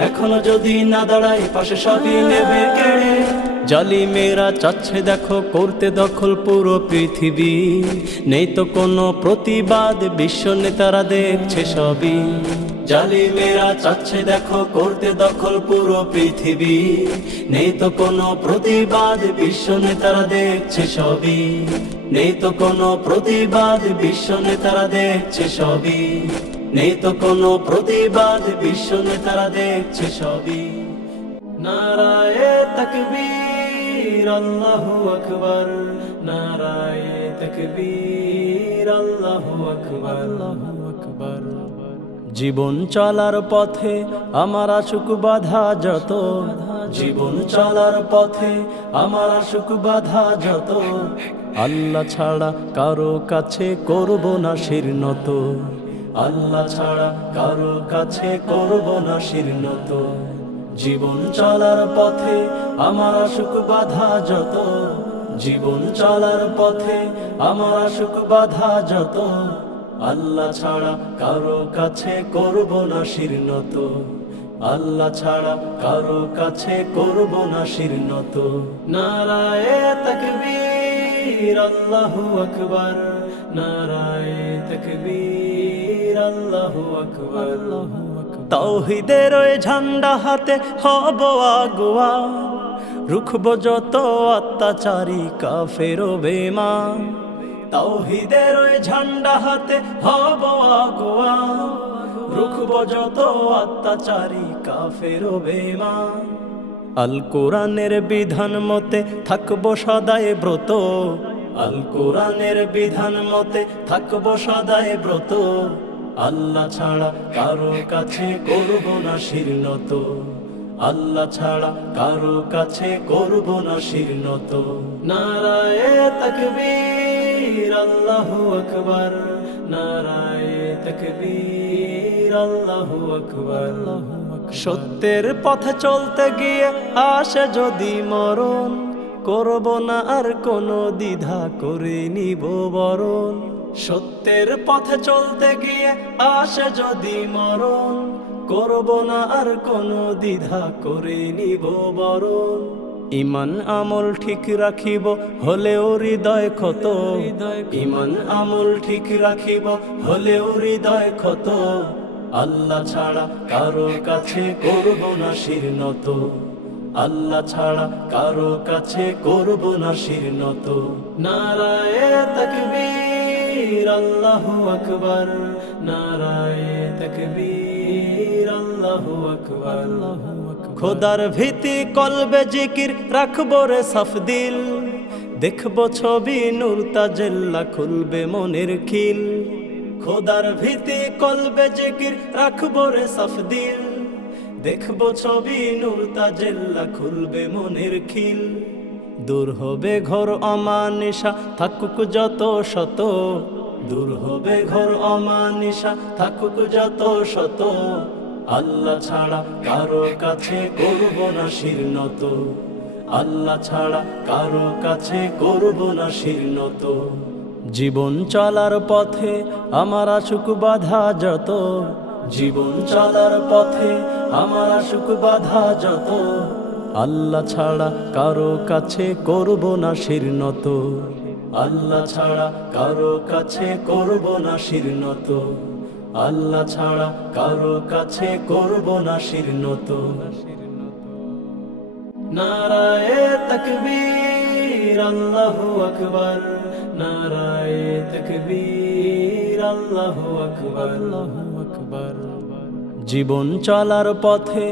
এখনো যদি না দাঁড়াই পাশে সবই নেবে কেড়ে। জালিমেরা চাচ্ছে দেখো করতে দখল পুরো পৃথিবী, নেই তো কোনো প্রতিবাদ, বিশ্ব নেতারা দেখছে সবই। জালিমেরা চাচ্ছে দেখো করতে দখল পুরো পৃথিবী, নেই তো কোনো প্রতিবাদ, বিশ্ব নেতারা দেখছে সবই। নেই তো কোনো প্রতিবাদ, বিশ্ব নেতারা দেখছে সবই। নেই তো কোনো প্রতিবাদ, বিশ্ব নেতারা দেখছে সবই। নারায়ে তাকবীর আল্লাহু আকবার, নারায়ে তাকবীর আল্লাহু আকবার, আল্লাহু আকবার। জীবন চলার পথে আমার আশুক বাধা যত, জীবন চলার পথে আমার আশুক বাধা যত, আল্লাহ ছাড়া কারো কাছে করব না শিরনত, আল্লাহ ছাড়া কারো কাছে করব না শিরনত। জীবন চলার পথে আমার আশুক বাধা যত, জীবন চলার পথে আমার আশুক বাধা যত, আল্লাহ ছাড়া কারো কাছে করব না শিরনত, আল্লাহ ছাড়া কারো কাছে করব না শিরনত। নারায়ে তাকবীর আল্লাহু আকবার, নারায়ে তাকবীর আল্লাহু আকবার, আল্লাহু আকবার। তাওহীদের ওই ঝান্ডা হাতে হব আগুয়া, রুখব যত অত্যাচারী কাফের ও বেঈমান। তাওহীদের ওই ঝান্ডা হাতে হব আগুয়া, রুখব যত অত্যাচারী কাফের ও বেঈমান। আল কোরআনের বিধান মতে থাকব সদাই ব্রত, আল কোরআনের বিধান মতে থাকব সদাই ব্রত, আল্লাহ ছাড়া কারো কাছে করব না শিরনত, আল্লাহ ছাড়া কারো কাছে করব না শিরনত। নারায়ে তাকবীর আল্লাহু আকবার, নারায়ে তাকবীর আল্লাহু আকবার, আল্লাহু আকবার। সত্যের পথে চলতে গিয়ে আসে যদি মরণ, করব না আর কোনো দ্বিধা, করে নিব বরণ। সত্যের পথে চলতে গিয়ে আসে যদি মরণ, করব না আর কোনো দ্বিধা, করে নিব বরণ। ঈমান আমল ঠিক রাখিব হলেও হৃদয় ক্ষত, ঈমান আমল ঠিক রাখিব হলেও হৃদয় ক্ষত, আল্লাহ ছাড়া কারো কাছে করব না শিরনত, আল্লাহ ছাড়া কারো কাছে করব না শিরনত। নারায়ে তাকবীর আল্লাহু আকবার, নারায়ে তাকবীর আল্লাহু আকবার, আল্লাহু আকবার। খোদার ভীতি কলবে জিকির রাখবো রে সাফ দিল, দেখবো ছবি নূর তাজেল্লা খুলবে মনের খিল। খোদার ভীতি কলবে জিকির রাখবো রে সাফ দিল, দেখবো ছবি নূর তাজেল্লা খুলবে মনের খিল। দূর হবে ঘোর অমানিসা থাকুক যত শত, দূর হবে ঘোর অমানিসা থাকুক যত শত, আল্লাহ ছাড়া কারো কাছে করব না শিরনত, আল্লাহ ছাড়া কারো কাছে করব না শিরনত। জীবন চলার পথে আমার আশুক বাধা যত, জীবন চলার পথে আমার আশুক বাধা যত, আল্লাহ ছাড়া কারো কাছে করব না শিরনত, আল্লাহ ছাড়া কারো কাছে করব না শিরনত, আল্লাহ ছাড়া কারো কাছে করব না শিরনত। নারায়ে তাকবীর আল্লাহু আকবার, নারায়ে তাকবীর আল্লাহু আকবার, আল্লাহু আকবার। জীবন চলার পথে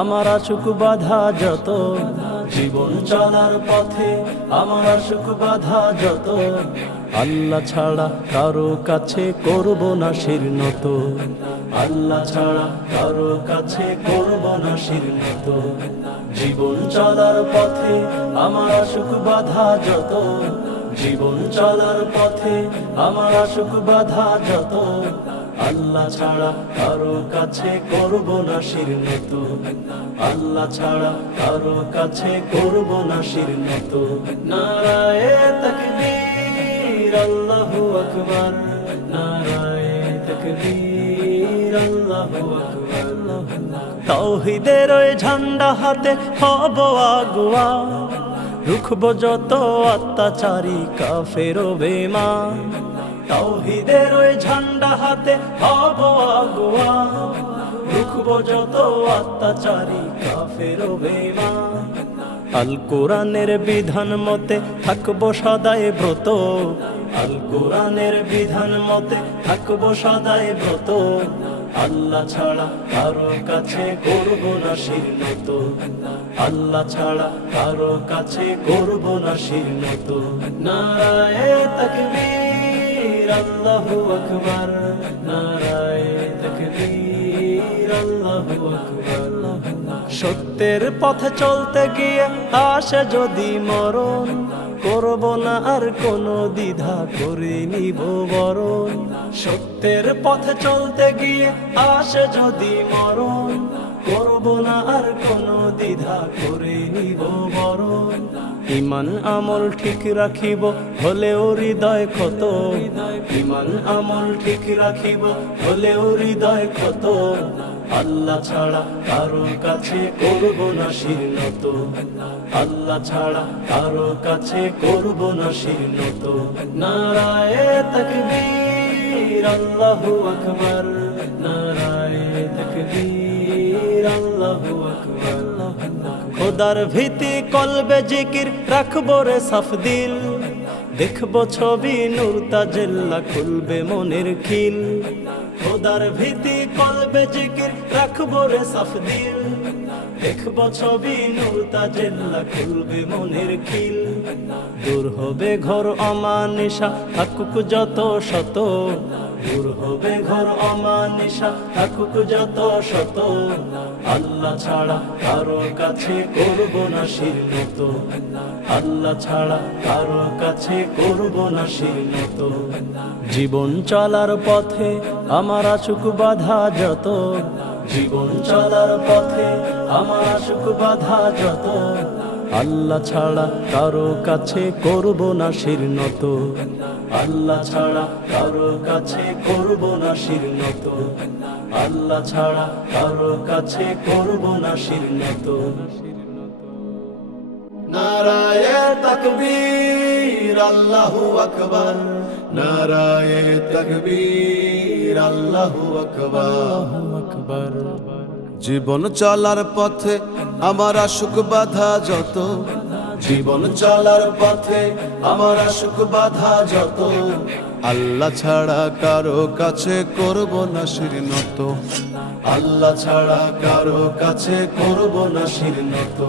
আমার আশুক বাধা যত, জীবন চলার পথে আমার আশুক বাধা যত, আল্লাহ ছাড়া কারো কাছে করব না শিরনত, আল্লাহ ছাড়া কারো কাছে করব না শিরনত। জীবন চলার পথে আমার আশুক বাধা যত, জীবন চলার পথে আমার আশুক বাধা যত, আল্লাহ ছাড়া কারো কাছে করব না শিরনত, আল্লাহ ছাড়া কারো কাছে করব না শিরনত। নারায়ে তাকবীর আল্লাহু আকবার, নারায়ে তাকবীর আল্লাহু আকবার। তাওহীদের ওই ঝান্ডা হাতে হব আগুয়া, রুখব যত অত্যাচারী কাফের ও বেঈমান। তাওহীদের ওই ঝান্ডা হাতে হব আগুয়া, রুখব যত অত্যাচারী কাফের ও বেঈমান। আল কোরআনের বিধান মতে থাকব সদাই ব্রত, আল কোরআনের বিধান মতে থাকব সদাই ব্রত, আল্লাহ ছাড়া কারো কাছে করব না শিরনত, আল্লাহ ছাড়া কারো কাছে করব না শিরনত। নারায়ে তাকবীর আল্লাহু আকবার, নারায়ে তাকবীর আল্লাহু আকবার। সত্যের পথে চলতে গিয়ে আসে যদি মরণ, করব না আর কোনো দ্বিধা করে নিব বরণ। সত্যের পথে চলতে গিয়ে আসে যদি মরণ, করব না আর কোনো দ্বিধা করে নিব বরণ। ইমান আমল ঠিক রাখিব হলেও হৃদয় ক্ষত, ইমান আমল ঠিক রাখিব হলেও হৃদয় ক্ষত, আল্লাহ ছাড়া কারো কাছে করব না শিরনত, আল্লাহ ছাড়া কারো কাছে করব না শিরনত। নারায়ে তাকবীর আল্লাহু আকবার, নারায়ে তাকবীর আল্লাহু আকবার। খোদার ভীতি কলবে জিকির রাখবো রে সাফ দিল, দেখবো ছবি নূর তাজেল্লা খুলবে মনের খিল। খোদার ভীতি কলবে জিকির রাখবো রে সাফ দিল, দেখবো ছবি নূর তাজেল্লা খুলবে মনের খিল। দূর হবে ঘর অমানিসা থাকুক যত শত, দূর হবে ঘর অমানিসা থাকুক যত শত, আল্লাহ ছাড়া কারো কাছে করব না শিরনত, আল্লাহ ছাড়া কারো কাছে করব না শিরনত। জীবন চলার পথে আমার আশুক বাধা যত, জীবন চলার পথে আমার আশুক বাধা যত, আল্লাহ ছাড়া কারো কাছে করব না শিরনত, আল্লাহ ছাড়া কারো কাছে করব না শিরনত, আল্লাহ ছাড়া কারো কাছে করব না শিরনত। নারায়ে তাকবীর আল্লাহু আকবার, নারায়ে তাকবীর আল্লাহু আকবার। জীবন চলার পথে আমার আশুক বাধা যত, জীবন চলার পথে আমার আশুক বাধা যত, আল্লাহ ছাড়া কারো কাছে করব না শিরনত, আল্লাহ ছাড়া কারো কাছে করব না শিরনত।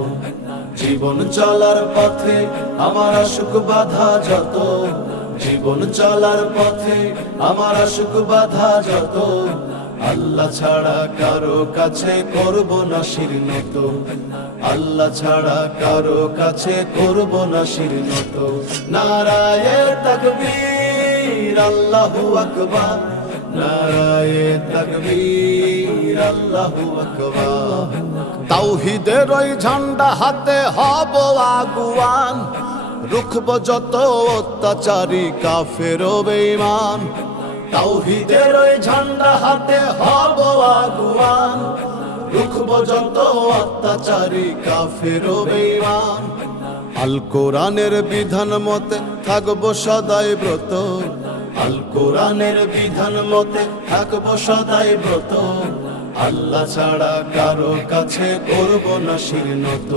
জীবন চলার পথে আমার আশুক বাধা যত, জীবন চলার পথে আমার আশুক বাধা যত, আল্লাহ ছাড়া কারো কাছে করব না শিরনত, আল্লাহ ছাড়া কারো কাছে করব না শিরনত। নারায়ে তাকবীর আল্লাহু আকবার, নারায়ে তাকবীর আল্লাহু আকবার। তাওহীদের ওই ঝান্ডা হাতে হব আগুয়ান, রুখব যত অত্যাচারী কাফের ও বেঈমান। তাওহীদের ওই ঝান্ডা হাতে হব আগুয়ান, রুখব যত অত্যাচারী কাফের ও বেঈমান। আল কোরআনের বিধান মতে থাকবো সদাই ব্রত, আল কোরআনের বিধান মতে থাকবো সদাই ব্রত, আল্লাহ ছাড়া কারো কাছে করব না শিরনত,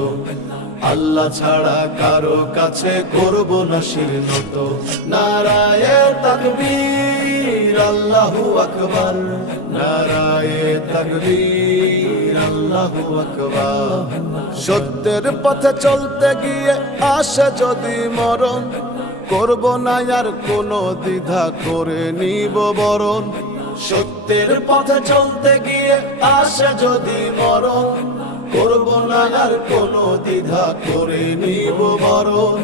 আল্লাহ ছাড়া কারো কাছে করব না শিরনত। নারায়ে তাকবীর আল্লাহু আকবার, নারায়ে তাকবীর আল্লাহু আকবার। সত্যের পথে চলতে গিয়ে আসে যদি মরণ, করব না আর কোনো দ্বিধা করে নিব বরণ। সত্যের পথে চলতে গিয়ে আসে যদি মরণ, করব না আর কোনো দ্বিধা করে নিব বরণ।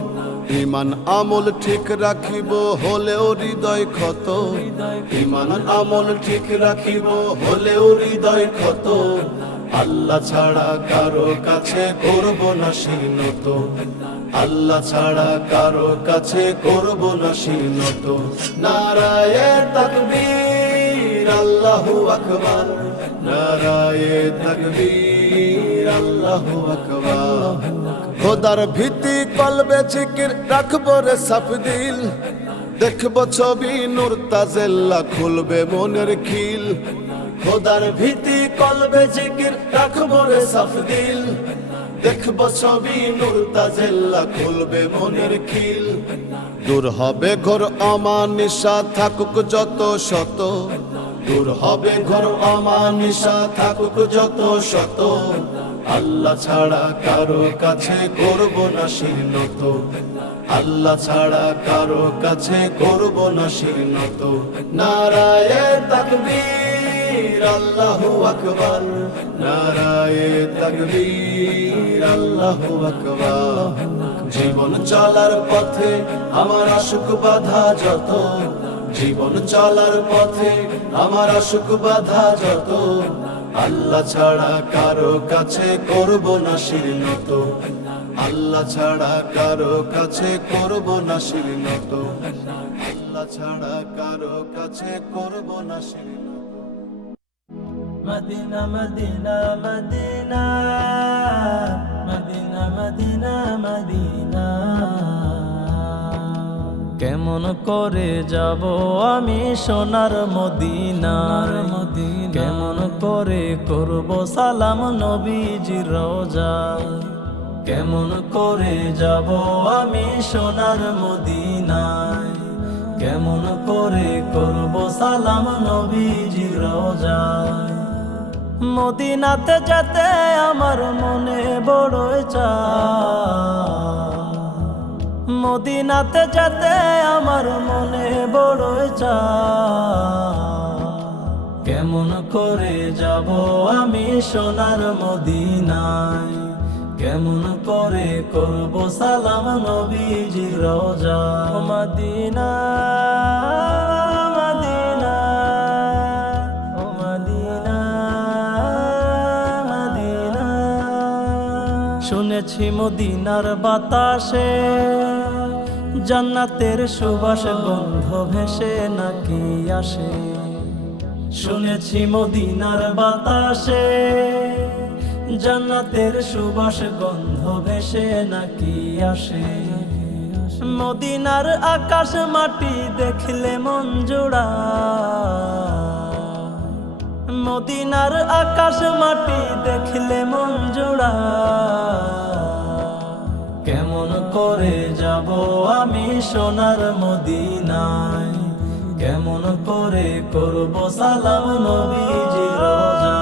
ইমান আমল ঠিক রাখিব হলেও হৃদয় ক্ষত, ইমান আমল ঠিক রাখিব হলেও হৃদয় ক্ষত, আল্লাহ ছাড়া কারো কাছে করব না শিরনত, আল্লাহ ছাড়া কারো কাছে করব না শিরনত। নারায়ে তাকবীর আল্লাহু আকবার, নারায়ে তাকবীর আল্লাহু আকবার। খোদার ভীতি কলবে জিকির রাখবো রে সাফ দিল, দেখবো ছবি নূর তাজেল্লা খুলবে মনের খিল। খোদার ভীতি কলবে জিকির রাখবো রে সাফ দিল, দেখবো ছবি নূর তাজেল্লা খুলবে মনের খিল। দূর হবে ঘোর অমানিসা থাকুক যত শত, দূর হবে ঘোর অমানিসা থাকুক যত শত, আল্লাহ ছাড়া কারো কাছে করব না শিরনত, আল্লাহ ছাড়া কারো কাছে করব না শিরনত। নারায়ে তাকবীর আল্লাহু আকবার, নারায়ে তাকবীর আল্লাহু আকবার। জীবন চলার পথে আমার আশুক বাধা যত, জীবন চলার পথে আমার আশুক বাধা যত, আল্লাহ ছাড়া কারো কাছে করব না শিরনত, আল্লাহ ছাড়া কারো কাছে করব না শিরনত, আল্লাহ ছাড়া কারো কাছে করব না শিরনত। Medina Medina Medina Medina Medina Medina. কেমন করে যাব আমি সোনার মদিনার, কেমন করে করব সালাম নবীজির রওজায়, কেমন করে যাব আমি সোনার মদিনায়, কেমন করে করব সালাম নবীজির রওজায়। মদিনাতে যেতে আমার মনে বড় চায়, মদিনাতে যেতে আমার মনে বড় চায়। কেমন করে যাব আমি সোনার মদিনায়, কেমন করে করব সালাম নবীজির রওজা। Medina Medina oh Medina Medina. শুনেছি মদিনার বাতাসে জান্নাতের সুবাস গন্ধ ভেসে নাকি আসে, শুনেছি মদিনার বাতাসে জান্নাতের সুবাস গন্ধ ভেসে নাকি আসে। মদিনার আকাশ মাটি দেখলে মন জোড়ায়, মদিনার আকাশ মাটি দেখলে মন জোড়ায়। কেমন করে যাব আমি সোনার মদিনায়, কেমন করে করব সালাম নবীজির রওজা।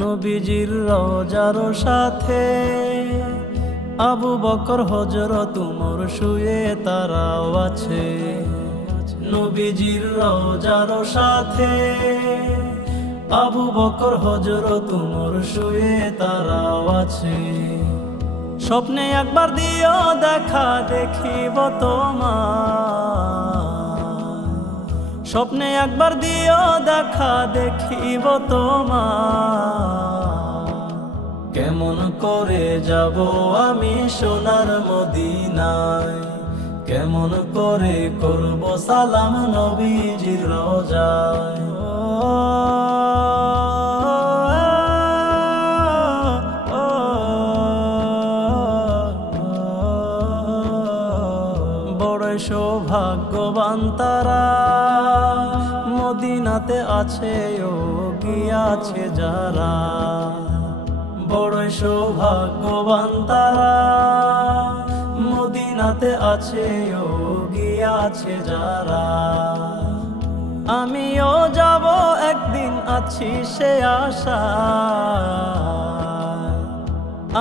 নবীজির রওজার সাথে আবু বকর হযরত উমর শুয়ে তারাও আছে, নবীজির রওজার সাথে আবু বকর হযরত উমর শুয়ে তারাও আছে। স্বপ্নে একবার দিও দেখা দেখিব তোমার, স্বপ্নে একবার দিও দেখা দেখিব তোমার। কেমন করে যাব আমি সোনার মদিনায়, কেমন করে করব সালাম নবীজির রওজায়। বড় সৌভাগ্যবান তারা, মদিনাতে আছে ও গিয়াছে যারা। বড় সৌভাগ্যবান তারা, মদিনাতে আছে ও গিয়াছে যারা। আমিও যাব একদিন, আছি সে আশা।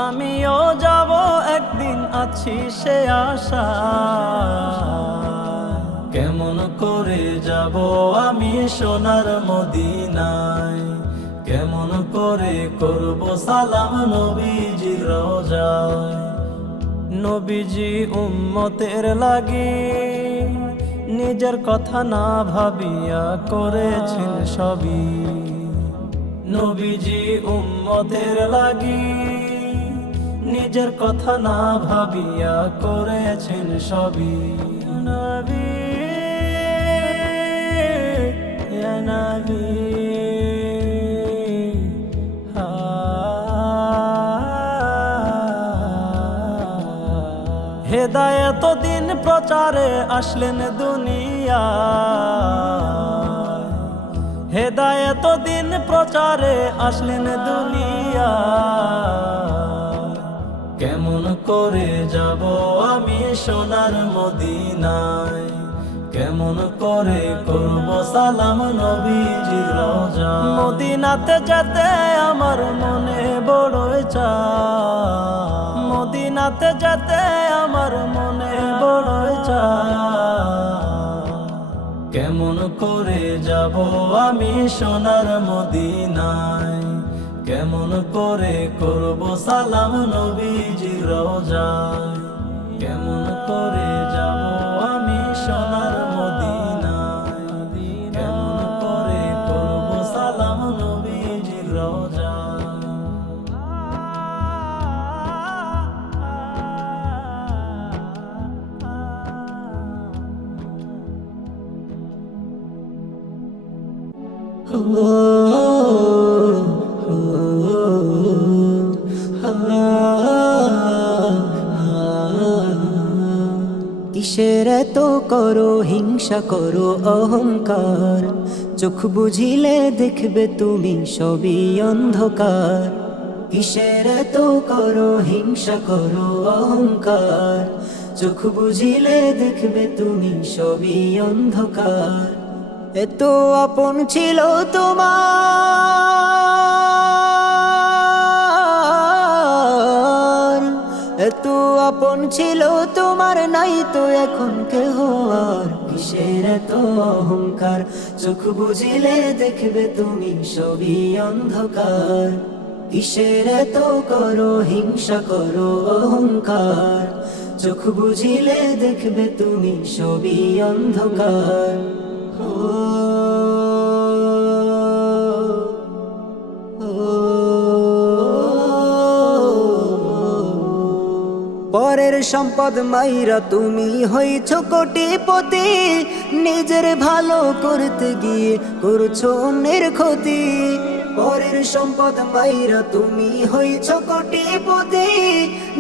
আমিও যাব একদিন, আছি সে আশা। কেমন করে যাব আমি সোনার মদিনায়, কেমন করে করব সালাম নবীজির রওজায়। নবীজি উম্মতের লাগি নিজের কথা না ভাবিয়া করেছেন সবই। নবীজি উম্মতের লাগি নিজের কথা না ভাবিয়া করেছেন সবই। নবী ইয়া নবী হেদায়েত দিন প্রচারে আসলেন দুনিয়া। হেদায়েত দিন প্রচারে আসলেন দুনিয়া। কেমন করে যাব আমি সোনার মদিনায়, কেমন করে করব সালাম নবীজির রওজায়। মদিনাতে যেতে আমার মনে বড়ই চায়, মদিনাতে যেতে আমার মনে বড়ই চায়। কেমন করে যাব আমি সোনার মদিনায়, কেমন করে করব সালাম নবীজির রওজায়। কেমন করে যাব আমি সোনার মদিনায়, কেমন করে করব সালাম নবীজির রওজায়। কিসের এত করো হিংসা করো অহংকার, চোখ বুঝিলে দেখবে তুমি সবই অন্ধকার। কিসের এত করো হিংসা করো অহংকার, চোখ বুঝিলে দেখবে তুমি সবই অন্ধকার। এত আপন ছিল তোমার, এত আপন ছিল তোমার, নাই তো এখন কেহ আর। কিসের এত অহংকার, চোখ বুঝিলে দেখবে তুমি সবই অন্ধকার। কিসের এত করো হিংসা করো অহংকার, চোখ বুঝিলে দেখবে তুমি সবই অন্ধকার। পরের সম্পদ মাইরা তুমি হইছ কোটিপতি, নিজের ভালো করতে গিয়ে করছো অন্যের ক্ষতি। পরের সম্পদ মাইরা তুমি হইছ কোটিপতি,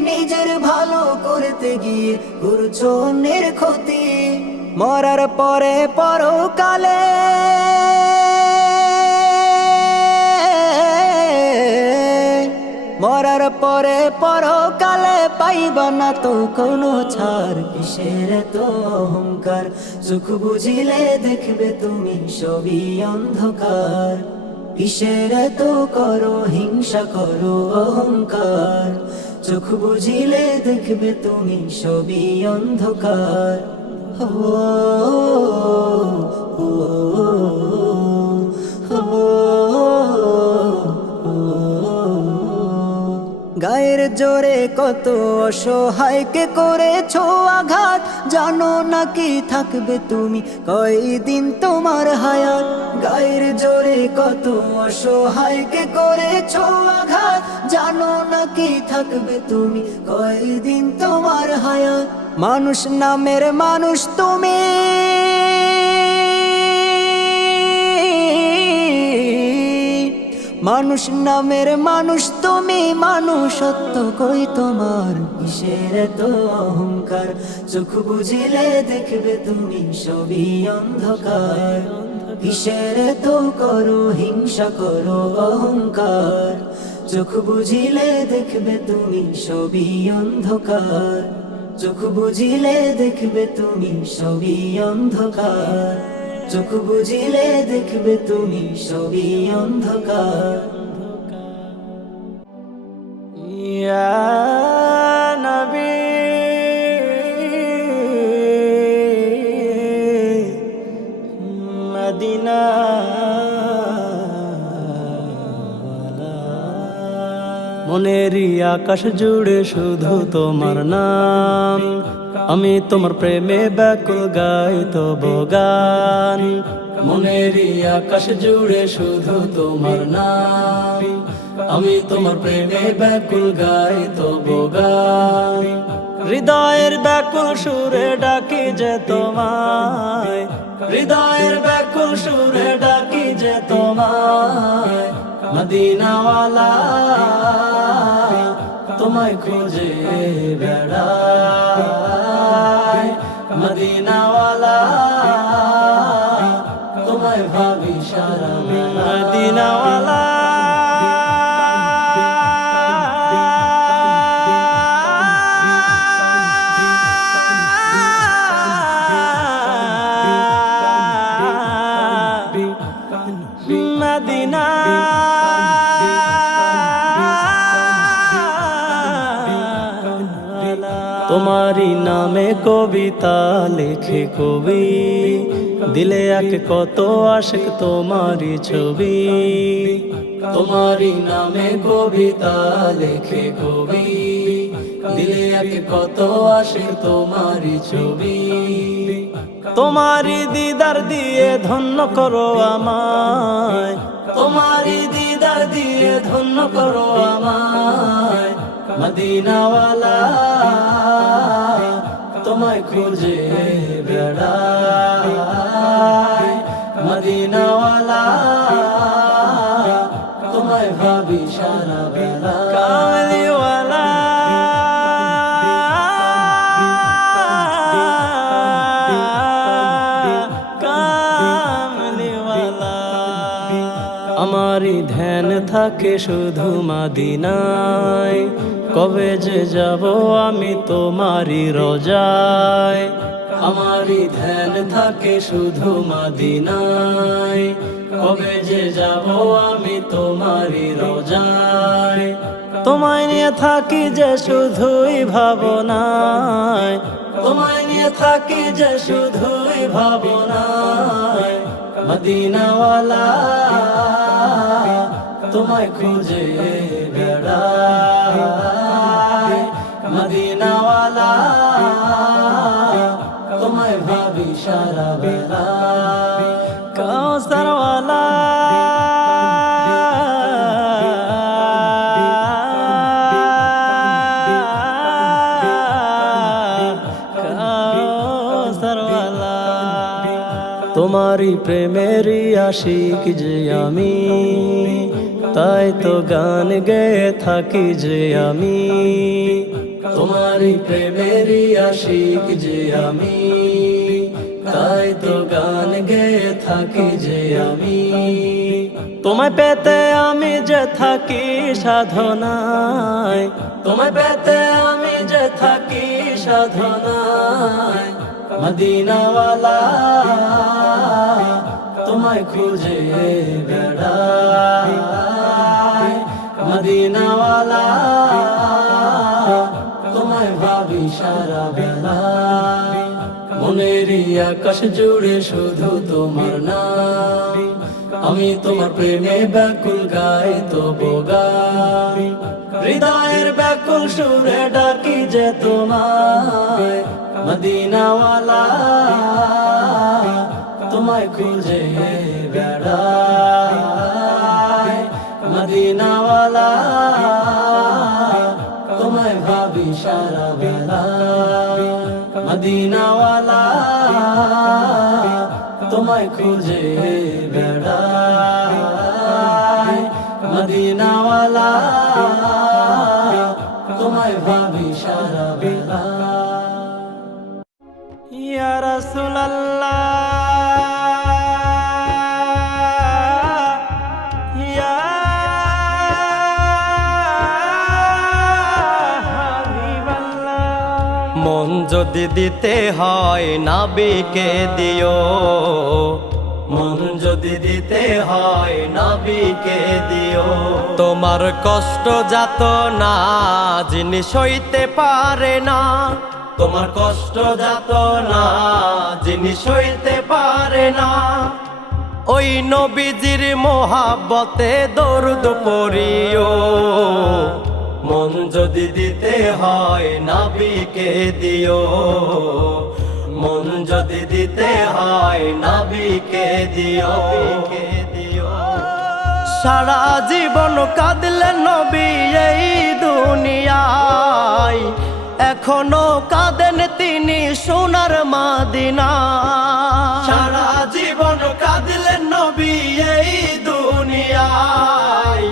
নিজের ভালো করতে গিয়ে করছো অন্যের ক্ষতি। মরার পরে পরকালে মরার পরে পরকালে পাইবা না তো কোনো ছাড়। কিসের এত অহংকার, চোখ বুঝিলে দেখবে তুমি সবই অন্ধকার। কিসের এত করো হিংসা করো অহংকার, চোখ বুঝিলে দেখবে তুমি সবই অন্ধকার। গায়ের জোরে কত অসহায়কে করেছো আঘাত, জানো নাকি থাকবে তুমি কয়দিন তোমার হায়াত। গায়ের জোরে কত অসহায়কে করেছো আঘাত, জানো নাকি থাকবে তুমি কয়দিন তোমার হায়াত। মানুষ নামের মানুষ তুমি, মানুষ নামের মানুষ তুমি, মানুষত্ব কই তোমার? কিসের তো অহংকার, চোখ বুঝিলে দেখবে তুমি সবই অন্ধকার। কিসের তো করো হিংসা, করো অহংকার, চোখ বুঝিলে দেখবে তুমি সবই অন্ধকার। চোখ বুঝিলে দেখবে তুমি সবই অন্ধকার, চোখ বুঝিলে দেখবে তুমি সবই অন্ধকার। ইয়া নবী মদিনা, মনেরই আকাশ জুড়ে শুধু তোমার নাম, আমি তোমার প্রেমে ব্যাকুল গাই তবু গান। মনেরই আকাশ জুড়ে শুধু তোমার নাম, আমি তোমার প্রেমে ব্যাকুল গাই তবু গান। হৃদয়ের ব্যাকুল সুরে ডাকি যে তোমায়, হৃদয়ের ব্যাকুল সুরে ডাকি যে তোমায়। মদিনাওয়ালা তোমায় খুঁজে বেড়াই, মদিনাওয়ালা তোমায় ভাবি সারা বেলা। মদিনাওয়ালা মদিনা, তোমারি নামে কবিতা লেখে কবি, দিলে আঁকে কত আশিক তোমারি ছবি। তোমারি নামে কবিতা লেখে কবি, দিলে আঁকে কত আশিক তোমারি ছবি। তোমারি দিদার দিয়ে ধন্য করো আমায়, তোমারি দিদার দিয়ে ধন্য করো আমায়। মদিনাওয়ালা তোমায় খুঁজে বেড়াই, মদিনাওয়ালা তোমায় ভাবি সারা বেলা। কামলিওয়ালা কামলিওয়ালা, আমারই ধ্যান থাকে শুধু মদিনায়, কবে যে যাব আমি তোমারি রোজায়। আমারই ধ্যান থাকে শুধু মদিনায়, কবে যে যাব আমি তোমারি রোজায়। তোমায় নিয়ে থাকি যে শুধুই ভাবনায়, তোমায় নিয়ে থাকি যে শুধুই ভাবনায়। মদিনাওয়ালা তোমায় খুঁজে বেড়াই, মদিনাওয়ালা তোমায় ভাবি সারা বেলা। কাউসারওয়ালা কাউসারওয়ালা, তোমারি প্রেমেরই আশিক যে আমি, তাই তো গান গেয়ে থাকি যে আমি। তোমারি প্রেমেরই আশিক যে আমি, তাই তো গান গেয়ে থাকি যে আমি। তোমায় পেতে আমি যে থাকি সাধনায়, তোমায় পেতে আমি যে থাকি সাধনায়। মদিনাওয়ালা তোমায় খুঁজে বেড়াই, মদিনাওয়ালা তোমায় ভাবি সারা বেলা। মনেরই আকাশ জুড়ে শুধু তোমার নাম, আমি তোমার প্রেমে ব্যাকুল গাই তবু গান। হৃদয়ের ব্যাকুল সুরে ডাকি যে তোমায়, মদিনাওয়ালা তোমায় খুঁজে বেড়াই, মদিনাওয়ালা তোমায় ভাবি সারা বেলা। মদিনাওয়ালা তোমায় খুঁজে বেড়াই, মদিনাওয়ালা তোমায় ভাবি সারা বেলা। ইয়া রাসূলুল্লাহ ইয়া হাবিবাল্লাহ, মন যদি দিতে হয় নবীকে দিও, মন যদি দিতে হয় নবীকে দিও। তোমার কষ্ট যাত না যিনি সইতে পারে না, তোমার কষ্ট যাত না যিনি সইতে পারে না, ওই নবীজির মোহাব্বতে দরুদ পড়িও। মন যদি দিতে হয় নবীকে দিও, মন যদি দিতে হয় নবীকে দিও। সারা জীবন কাঁদলেন নবী এই দুনিয়ায়, এখনো কাঁদেন তিনি সোনার মদিনা। সারা জীবন কাঁদলেন নবী এই দুনিয়ায়,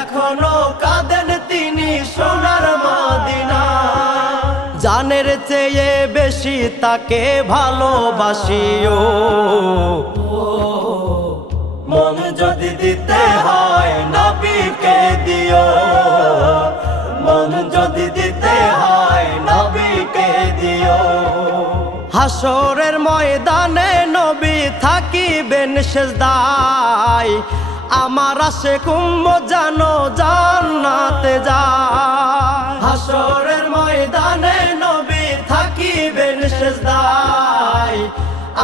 এখনো কাঁদেন তিনি সোনার মদিনা। জানের চেয়ে বেশি তাকে ভালোবাসিও, মন যদি দিতে হয় নবীকে দিও, মন যদি দিতে হয় নবীকে দিও। হাসরের ময়দানে নবী থাকিবেন সেজদায়, আমার আশিক উম্মত জানো জান্নাতে যায়। হাসরের ময়দানে নবী থাকিবেন সেজদায়,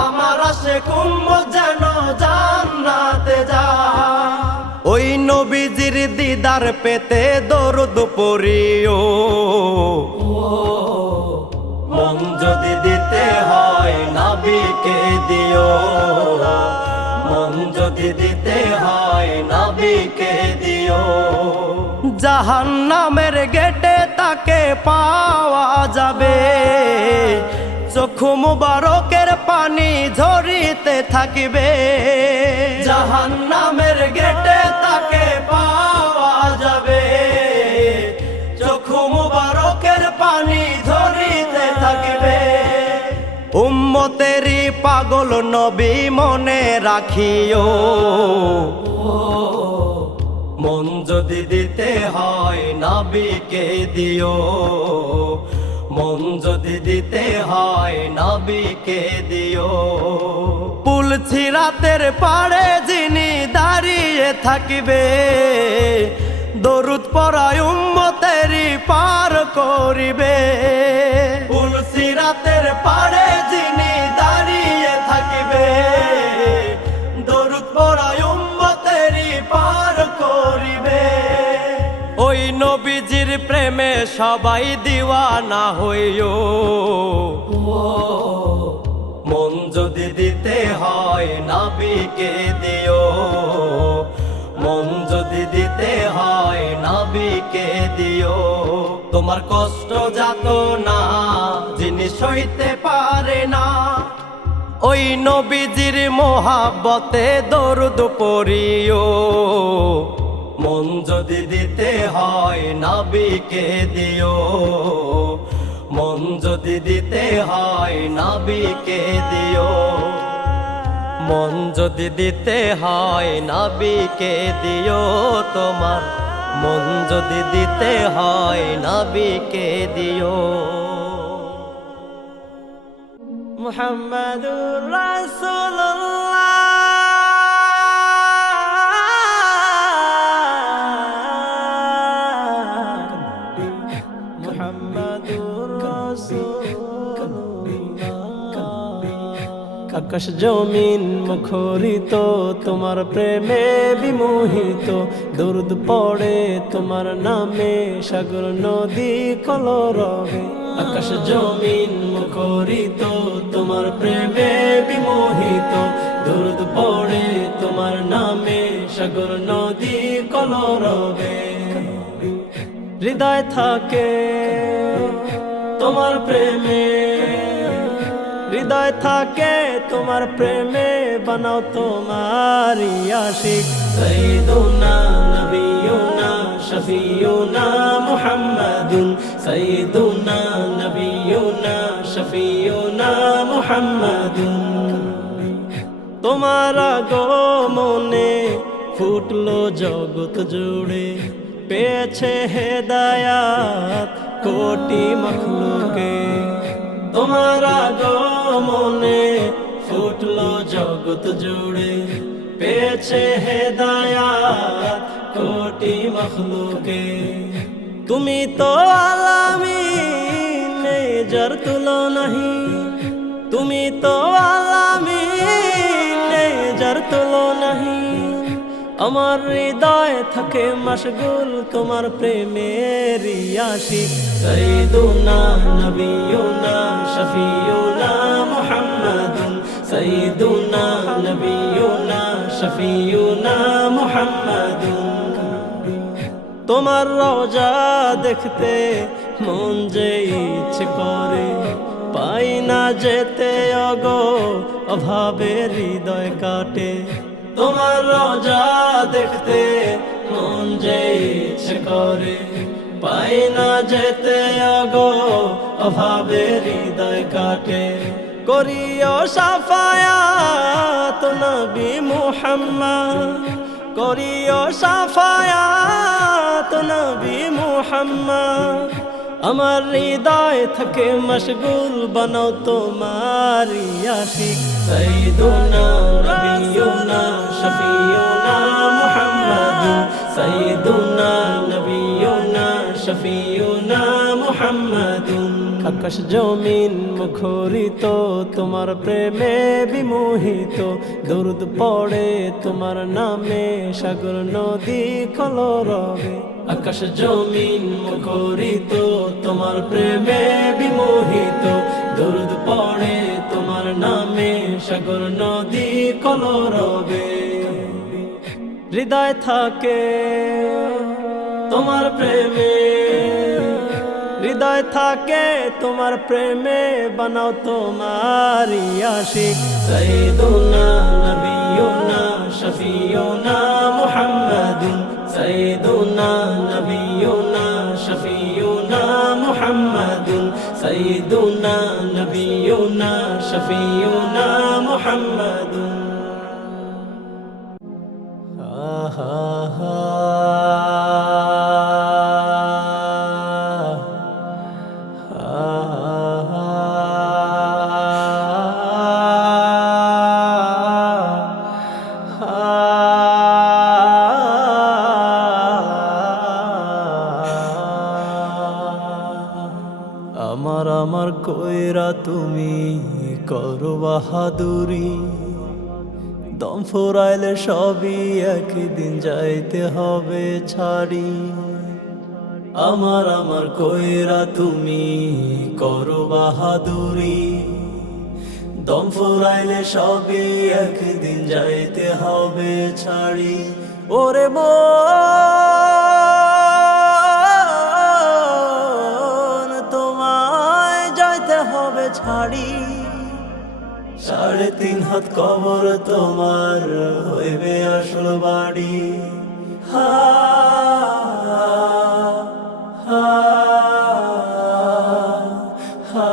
আমার আশিক উম্মত জানো জান্নাতে যায়। ওই নবীজির দিদার পেতে দরুদ পড়িও, মন যদি দিতে হয় নবীকে দিও, মন যদি দিতে হয় নবীকে দিও। জাহান্নামের গেটে তাকে পাওয়া যাবে, চক্ষু মুবারকের পানি ঝরিতে থাকিবে। জাহান্নামের গেটে তাকে পাওয়া যাবে, চক্ষু মুবারকের পানি ঝরিতে থাকিবে। উম্মতেরই পাগল নবী মনে রাখিও, মন যদি দিতে হয় নবীকে দিও, মন যদি দিতে হয় নবীকে দিও। পুল সিরাতের পাড়ে যিনি দাঁড়িয়ে থাকিবে, দরুদ পড়ায় উম্মতেরই পার করিবে। পুল সিরাতের পাড়ে যিনি দাঁড়িয়ে থাকিবে, দরুদ পড়ায় উম্মতেরই পার করিবে। ওই নবীজির প্রেমে সবাই দিওয়ানা হইও, মন যদি দিতে হয় নবীকে দিও, মন যদি দিতে হয় নবীকে দিও। তোমার কষ্ট যাত না যিনি সইতে পারে না, ওই নবীজির মোহাব্বতে দরুদ পড়িও। মন যদি দিতে হয় নবীকে দিও, মন যদি দিতে হয় নবীকে দিও, মন যদি দিতে হয় নবীকে দিও। তোমার মন যদি দিতে হয় নবীকে দিও। মুহাম্মাদুর রাসূলুল্লাহ আকাশ জমিন মুখরিত তোমার প্রেমে বিমোহিত, দরুদ পড়ে তোমার নামে সাগর নদী কলরবে। আকাশ জমিন মুখরিত তোমার প্রেমে বিমোহিত, দরুদ পড়ে তোমার নামে সাগর নদী কলরবে। হৃদয় থাকে তোমার প্রেমে হৃদয় থাকে তোমার প্রেমে বানাও তোমারি আশিক সাইয়্যিদুনা নবিয়ুনা শফিয়ুনা মুহাম্মাদুন সাইয়্যিদুনা নবিয়ুনা শফিয়ুনা মুহাম্মাদুন তোমার আগমনে ফুটলো জগৎ জুড়ে পেয়েছে হেদায়াত কোটি মখলুকে তোমার আগমনে ফুটলো জগৎ জুড়ে পেয়েছে হেদায়াত কোটি মখলুকে তুমি তো আলামিন যার তুলনাহি তুমি তো আলামিন যার তুলনাহি আমার হৃদয় থাকে মশগুল তোমার প্রেমের আশিক সাইয়্যিদুনা নবিয়ুনা শফিয়ুনা মুহাম্মাদুন সাইয়্যিদুনা নবিয়ুনা শফিয়ুনা মুহাম্মাদুন তোমার রওজা দেখতে মন যে ইচ্ছে করে পাই না যেতে অগো অভাবে হৃদয় কাটে তোমার রওজা দেখতে মন যে ইচ্ছে করে পাই না যেতে অগো অভাবে হৃদয় কাটে করিও সাফায়াত নবী মুহাম্মদ করিও সাফায়াত নবী মুহাম্মদ আমার হৃদয় থাকে মশগুল বানাও তোমারি আশিক সাইয়্যিদুনা নবিয়ুনা শফিয়ুনা মুহাম্মাদুন সাইয়্যিদুনা নবিয়ুনা শফিয়ুনা মুহাম্মাদুন আকাশ জমিন মুখরিত তোমার প্রেমে বিমোহিত দরুদ পড়ে তোমার নামে সাগর নদী কলরবে আকাশ জমিন মুখরিত তোমার প্রেমে বিমোহিত দরুদ পড়ে তোমার নামে সাগর নদী কলরবে হৃদয় থাকে তোমার প্রেমে হৃদয় থাকে তোমার প্রেমে বানাও তোমারি আশিক সাইয়্যিদুনা নবিয়ুনা শফিয়ুনা মুহাম্মাদুন সাইয়্যিদুনা নবিয়ুনা শফিয়ুনা মুহাম্মাদুন সাইয়্যিদুনা নবিয়ুনা শফিয়ুনা মুহাম্মাদুন আমার কইরা তুমি করো বাহাদুরি দম ফুরাইলে সবই একদিন যাইতে হবে ছাড়ি আমার কইরা তুমি করো বাহাদুরি দম ফুরাইলে সবই একদিন যাইতে হবে ছাড়ি ওরে মন তোমায় যাইতে হবে ছাড়ি 3.5 হাত কবর তোমার হইবে আসল বাড়ি হা হা হা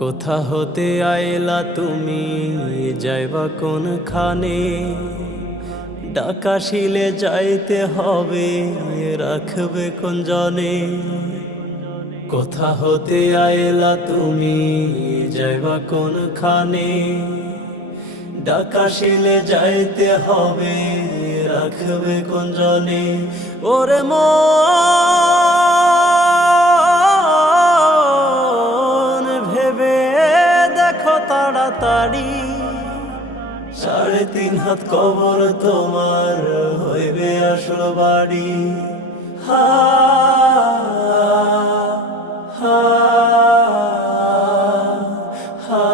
কোথা হতে আইলা তুমি যাইবা কোন খানে ডাকাশিলে যাইতে হবে রাখবে কোন জনে কোথা হতে আইলা তুমি যাইবা কোন খানে ডাকাশিলে যাইতে হবে রাখবে কোন জনে ওরে মন ভেবে দেখো তাড়াতাড়ি 3.5 হাত কবর তোমার হইবে আসল বাড়ি হা হা হা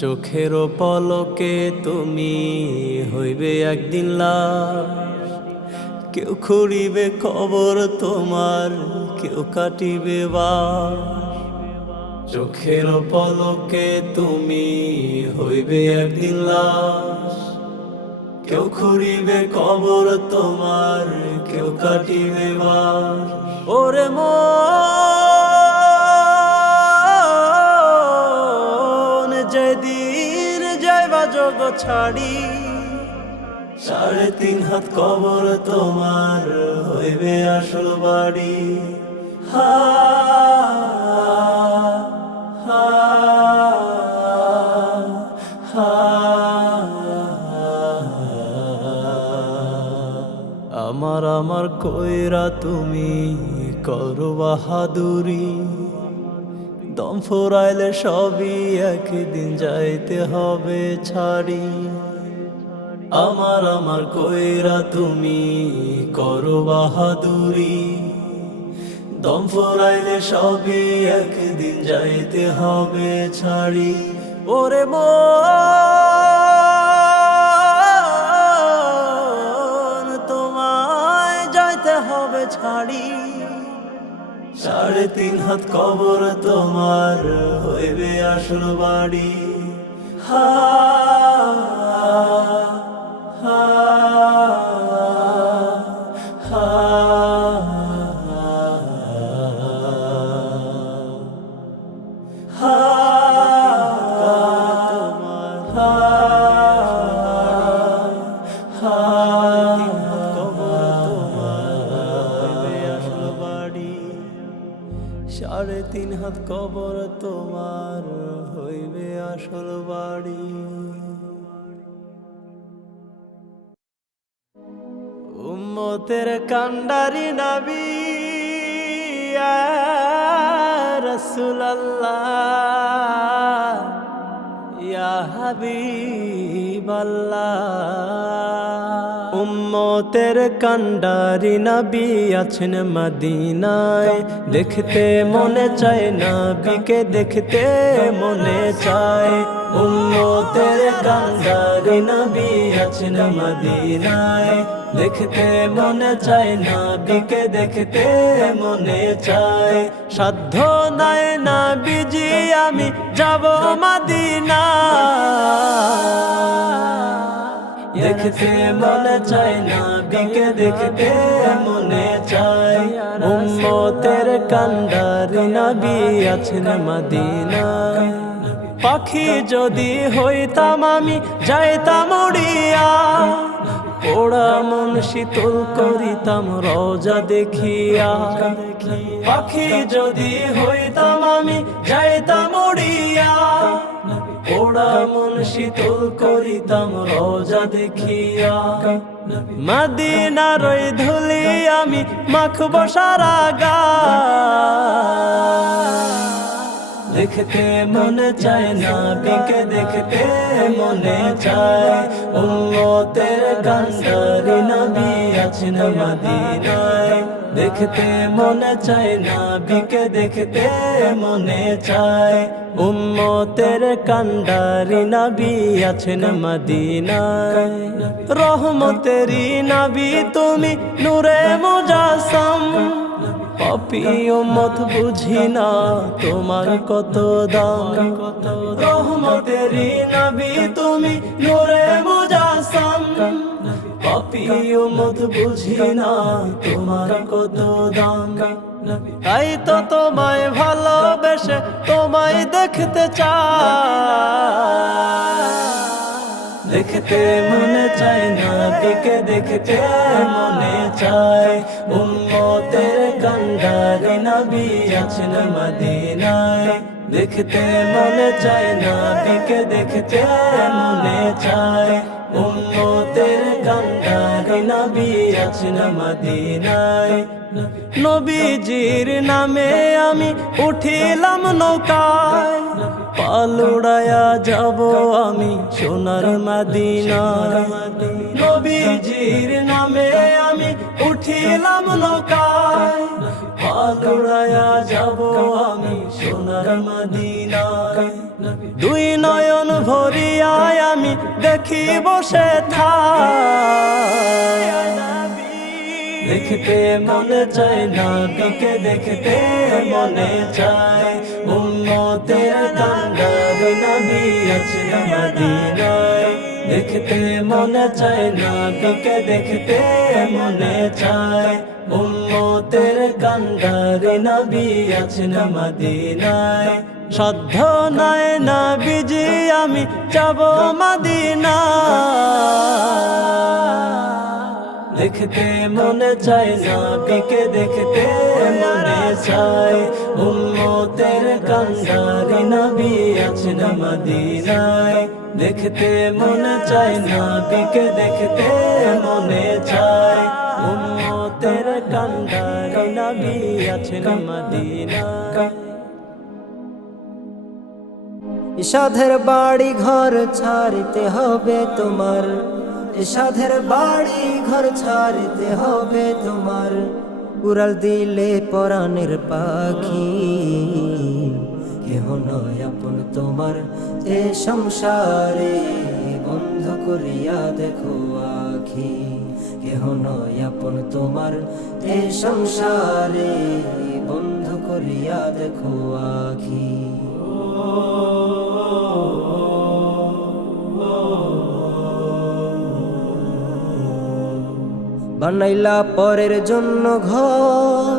চোখের পলকে তুমি হইবে একদিন লাশ কেউ খুঁড়িবে কবর তোমার, কেউ কাটিবে বাস। চোখের পলকে তুমি হইবে একদিন লাশ। কেউ খুঁড়িবে কবর তোমার, কেউ কাটিবে বাস। ওরে মন যেদিন যাইবা জগৎ ছাড়ি, 3.5 হাত কবর তোমার হইবে আসল বাড়ি। হা হা হা। আমার কইরা তুমি করো বাহাদুরি, দম ফুরাইলে সবই একদিন যাইতে হবে ছাড়ি। আমার কইরা তুমি করো বাহাদুরি, দম ফুরাইলে সবই একদিন যাইতে হবে ছাড়ি। ওরে মন তোমায় যাইতে হবে ছাড়ি, 3.5 হাত কবর তোমার হইবে আসল বাড়ি। হা হা হা। সাড়ে 3 হাত কবর তোমার হইবে আসল বাড়ি। উম্মতের কান্ডারি নবী ইয়া রাসূলুল্লাহ ইয়া হাবিবাল্লাহ। উম্মতের কান্ডারি নবী আছেন মদিনায়, দেখতে মনে চায় নবীকে, দেখতে মনে চায়। উম্মতের কান্ডারি নবী আছেন মদিনায়, দেখতে মনে চায় নবীকে, দেখতে মনে চায়। সাধ্য নাই নবীজি আমি যাব মদিনা, দেখতে মনে চায় নবীকে, দেখতে মনে চায়। উম্মতের কান্ডারি নবী আছেন মদিনায়, পাখি যদি হইতাম আমি যাইতাম উড়িয়া, পোড়া মন শীতল করিতাম রওজা দেখিয়া। পাখি যদি হইতাম আমি যাইতাম উড়িয়া, পোড়া মন শীতল করিতাম রওজা দেখিয়া। মদিনার ওই ধুলি আমি মাখব সারা গায়, দেখতে মনে চায় নবীকে, দেখতে মনে চায়। উম্মতের কান্ডারি নবী আছেন মদিনায়, দেখতে মনে চায় নবীকে, দেখতে মনে চায়। উম্মতের কান্ডারি নবী আছেন মদিনায়, রহমতেরি নবী তুমি নূরে মুজাসসাম। পাপী উম্মত বুঝি না তোমার কত দাম, রহমতেরি নবী তুমি নূরে মুজাসসাম। পাপী উম্মত বুঝি না তোমার কত দাম। তাই তো তোমায় ভালোবেসে তোমায় দেখতে চাই, দেখতে মনে চায় নবীকে, দেখতে মনে চায়। উম্মতের কান্ডারি নবী আছেন মদিনায়, দেখতে মনে চায় নবীকে, দেখতে মনে চায়। উম্মতের কান্ডারি নবী আছেন মদিনায়, নবীজির নামে আমি উঠিলাম নৌকায়, পাল উড়ায়া যাব আমি সোনার মদিনায়। নবীজির নামে আমি উঠিলাম নৌকায়, পাল উড়ায়া যাব আমি সোনার মদিনায়। 2 নয়ন ভরিয়ায় আমি দেখি বসে থাই, দেখতে মনে চায় নবীকে দেখতে মনে চায় উম্মতের কাঙ্গাল নবী আছেন মদিনায় দেখতে মনে চায় নবীকে দেখতে মনে চায় উম্মতের কাঙ্গাল নবী আছেন মদিনায় সাধ্য নাই নবীজি আমি যাব মদিনা দেখতে মনে চায় নবীকে দেখতে মনে চায় উম্মতের কাঙ্গাল নবী আছেন মদিনায় দেখতে মনে চায় নবীকে দেখতে মনে চায় উম্মতের কাঙ্গাল নবী আছেন মদিনায় সাধের বাড়ি ঘর ছাড়তে হবে তোমার সাধের বাড়ি ঘর ছাড়তে হবে তোমার উড়াল দিলে পরাণের পাখি কেহ নয় আপন তোমার এ সংসারে বন্ধ করিয়া দেখো আখি কেহ নয় আপন তোমার এ সংসারে বন্ধ করিয়া দেখো আখি বানাইলা পরের জন্য ঘর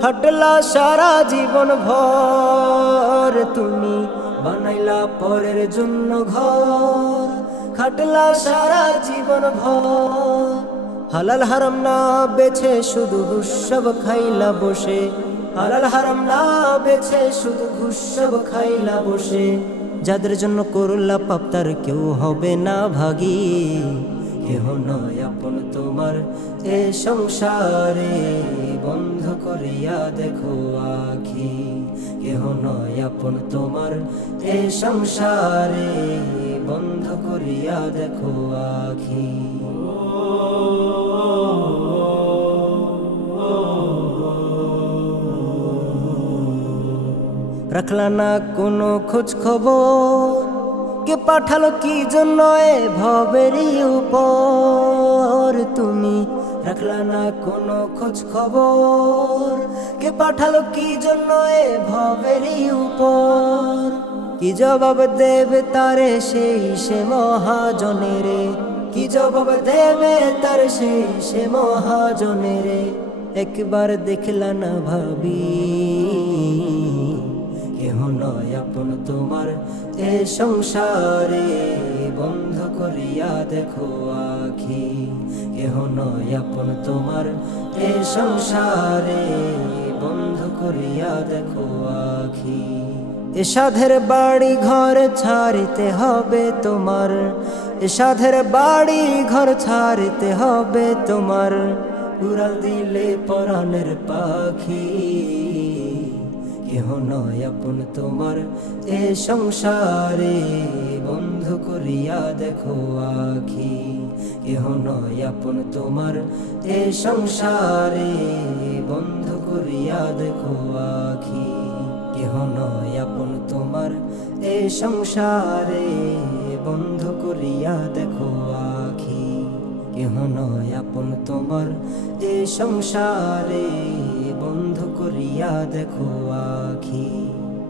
খাটলা সারা জীবন ভর তুমি বানাইলা পরের জন্য ঘর খাটলা সারা জীবন ভর হালাল হারাম না বেছে শুধু ঘুষ সব খাইলা বসে হালাল হারাম না বেছে শুধু ঘুষ সব খাইলা বসে যাদের জন্য করলা পাপ তার কেউ হবে না ভাগী কেহ নয় আপন তোমার এ সংসারে বন্ধ করিয়া দেখো আখি কেহ নয় আপন তোমার এ সংসারে বন্ধ করিয়া দেখো আখি রাখলা না কোনো খোঁজ খবর কে পাঠালো কি জন্য এ ভবেরই উপর তুমি রাখলা না কোনো খোঁজ খবর কে পাঠালো কি জন্য এ ভবেরই উপর কি জবাব দেবে তারে সেই সে মহাজনেরে কি জবাব দেবে তার সেই সে মহাজনেরে একবার দেখলা না ভাবি কেহ নয় আপন তোমার এ সংসারে বন্ধ করিয়া দেখো আখি কেহ নয় আপন তোমার এ সংসারে বন্ধ করিয়া দেখো আখি এ সাধের বাড়ি ঘর ছাড়তে হবে তোমার এ সাধের বাড়ি ঘর ছাড়তে হবে তোমার উড়াল দিলে পরাণের পাখি কেহ নয় আপন তোমার এ সংসারে বন্ধ করিয়া দেখো আখি কেহ নয় আপন তোমার এ সংসারে বন্ধ করিয়া দেখো আখি কেহ নয় আপন তোমার এ সংসারে বন্ধ করিয়া দেখো আখি কেহ নয় আপন তোমার এ সংসারে বন্ধ করিয়া দেখো আখি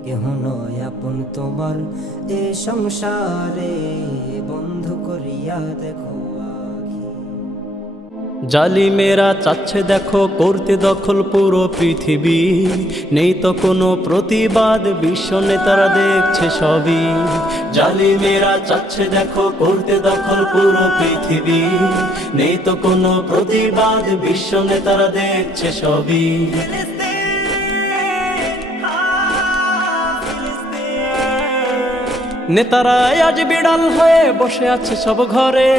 কেহ নয় আপন তোমার এ সংসারে বন্ধ করিয়া দেখো আখি জালিমেরা চাচ্ছে দেখো করতে দখল পুরো পৃথিবী নেই তো কোনো প্রতিবাদ বিশ্ব নেতারা দেখছে সবই জালিমেরা চাচ্ছে দেখো করতে দখল পুরো পৃথিবী নেই তো কোনো প্রতিবাদ বিশ্ব নেতারা দেখছে সবই নেতারা আজ বিড়াল হয়ে বসে আছে সব ঘরে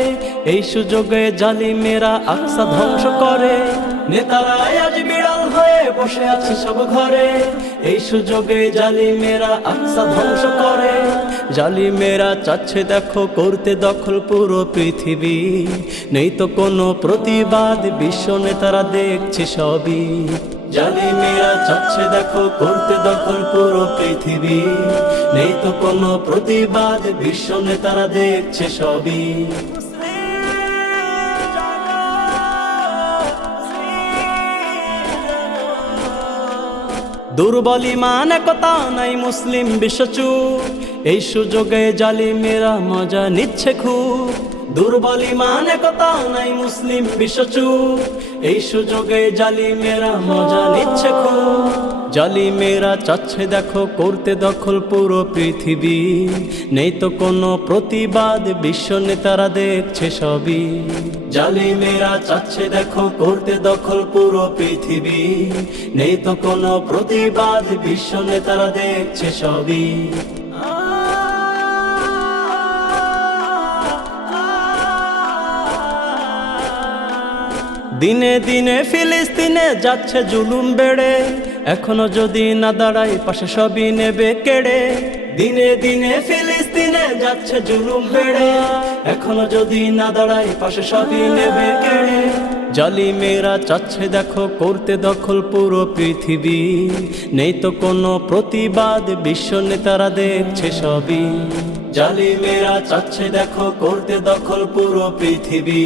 এই সুযোগে জালিমেরা আকসা ধ্বংস করে নেতারা আজ বিড়াল হয়ে বসে আছে সব ঘরে এই সুযোগে জালিমেরা আকসা ধ্বংস করে জালিমেরা চাচ্ছে দেখো করতে দখল পুরো পৃথিবী নেই তো কোনো প্রতিবাদ বিশ্ব নেতারা দেখছে সবই জালিমেরা চাচ্ছে দেখো করতে দখল পুরো পৃথিবী নেই তো কোনো প্রতিবাদ বিশ্ব নেতারা দেখছে সবই দুর্বল ঈমান একতা নাই মুসলিম বিশ্বচুপ, এই সুযোগে জালিমেরা মজা নিচ্ছে খুব। দুর্বল ঈমান একতা নাই মুসলিম বিশ্বচুপ, এই সুযোগে জালিমেরা মজা নিচ্ছে খুব। জালিমেরা চাচ্ছে দেখো করতে দখল পুরো পৃথিবী, নেই তো কোনো প্রতিবাদ, বিশ্ব নেতারা দেখছে সবই। জালিমেরা চাচ্ছে দেখো করতে দখল পুরো পৃথিবী, নেই তো কোনো প্রতিবাদ, বিশ্ব নেতারা দেখছে সবই। দিনে দিনে ফিলিস্তিনে যাচ্ছে জুলুম বেড়ে, এখনো যদি না দাঁড়াই পাশে সবই নেবে কেড়ে। দিনে দিনে ফিলিস্তিনে যাচ্ছে জুলুম বেড়ে, এখনো যদি না দাঁড়াই পাশে সবই নেবে কেড়ে। জালিমেরা চাচ্ছে দেখো করতে দখল পুরো পৃথিবী, নেই তো কোনো প্রতিবাদ, বিশ্ব নেতারা দেখছে সবই। জালিমেরা চাচ্ছে দেখো করতে দখল পুরো পৃথিবী,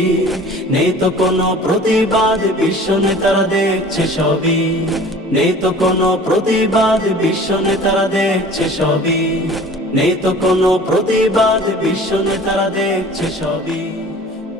নেই তো কোনো প্রতিবাদ, বিশ্ব নেতারা দেখছে সবই। নেই তো কোনো প্রতিবাদ, বিশ্ব নেতারা দেখছে সবই। নেই তো কোনো প্রতিবাদ, বিশ্ব নেতারা দেখছে সবই।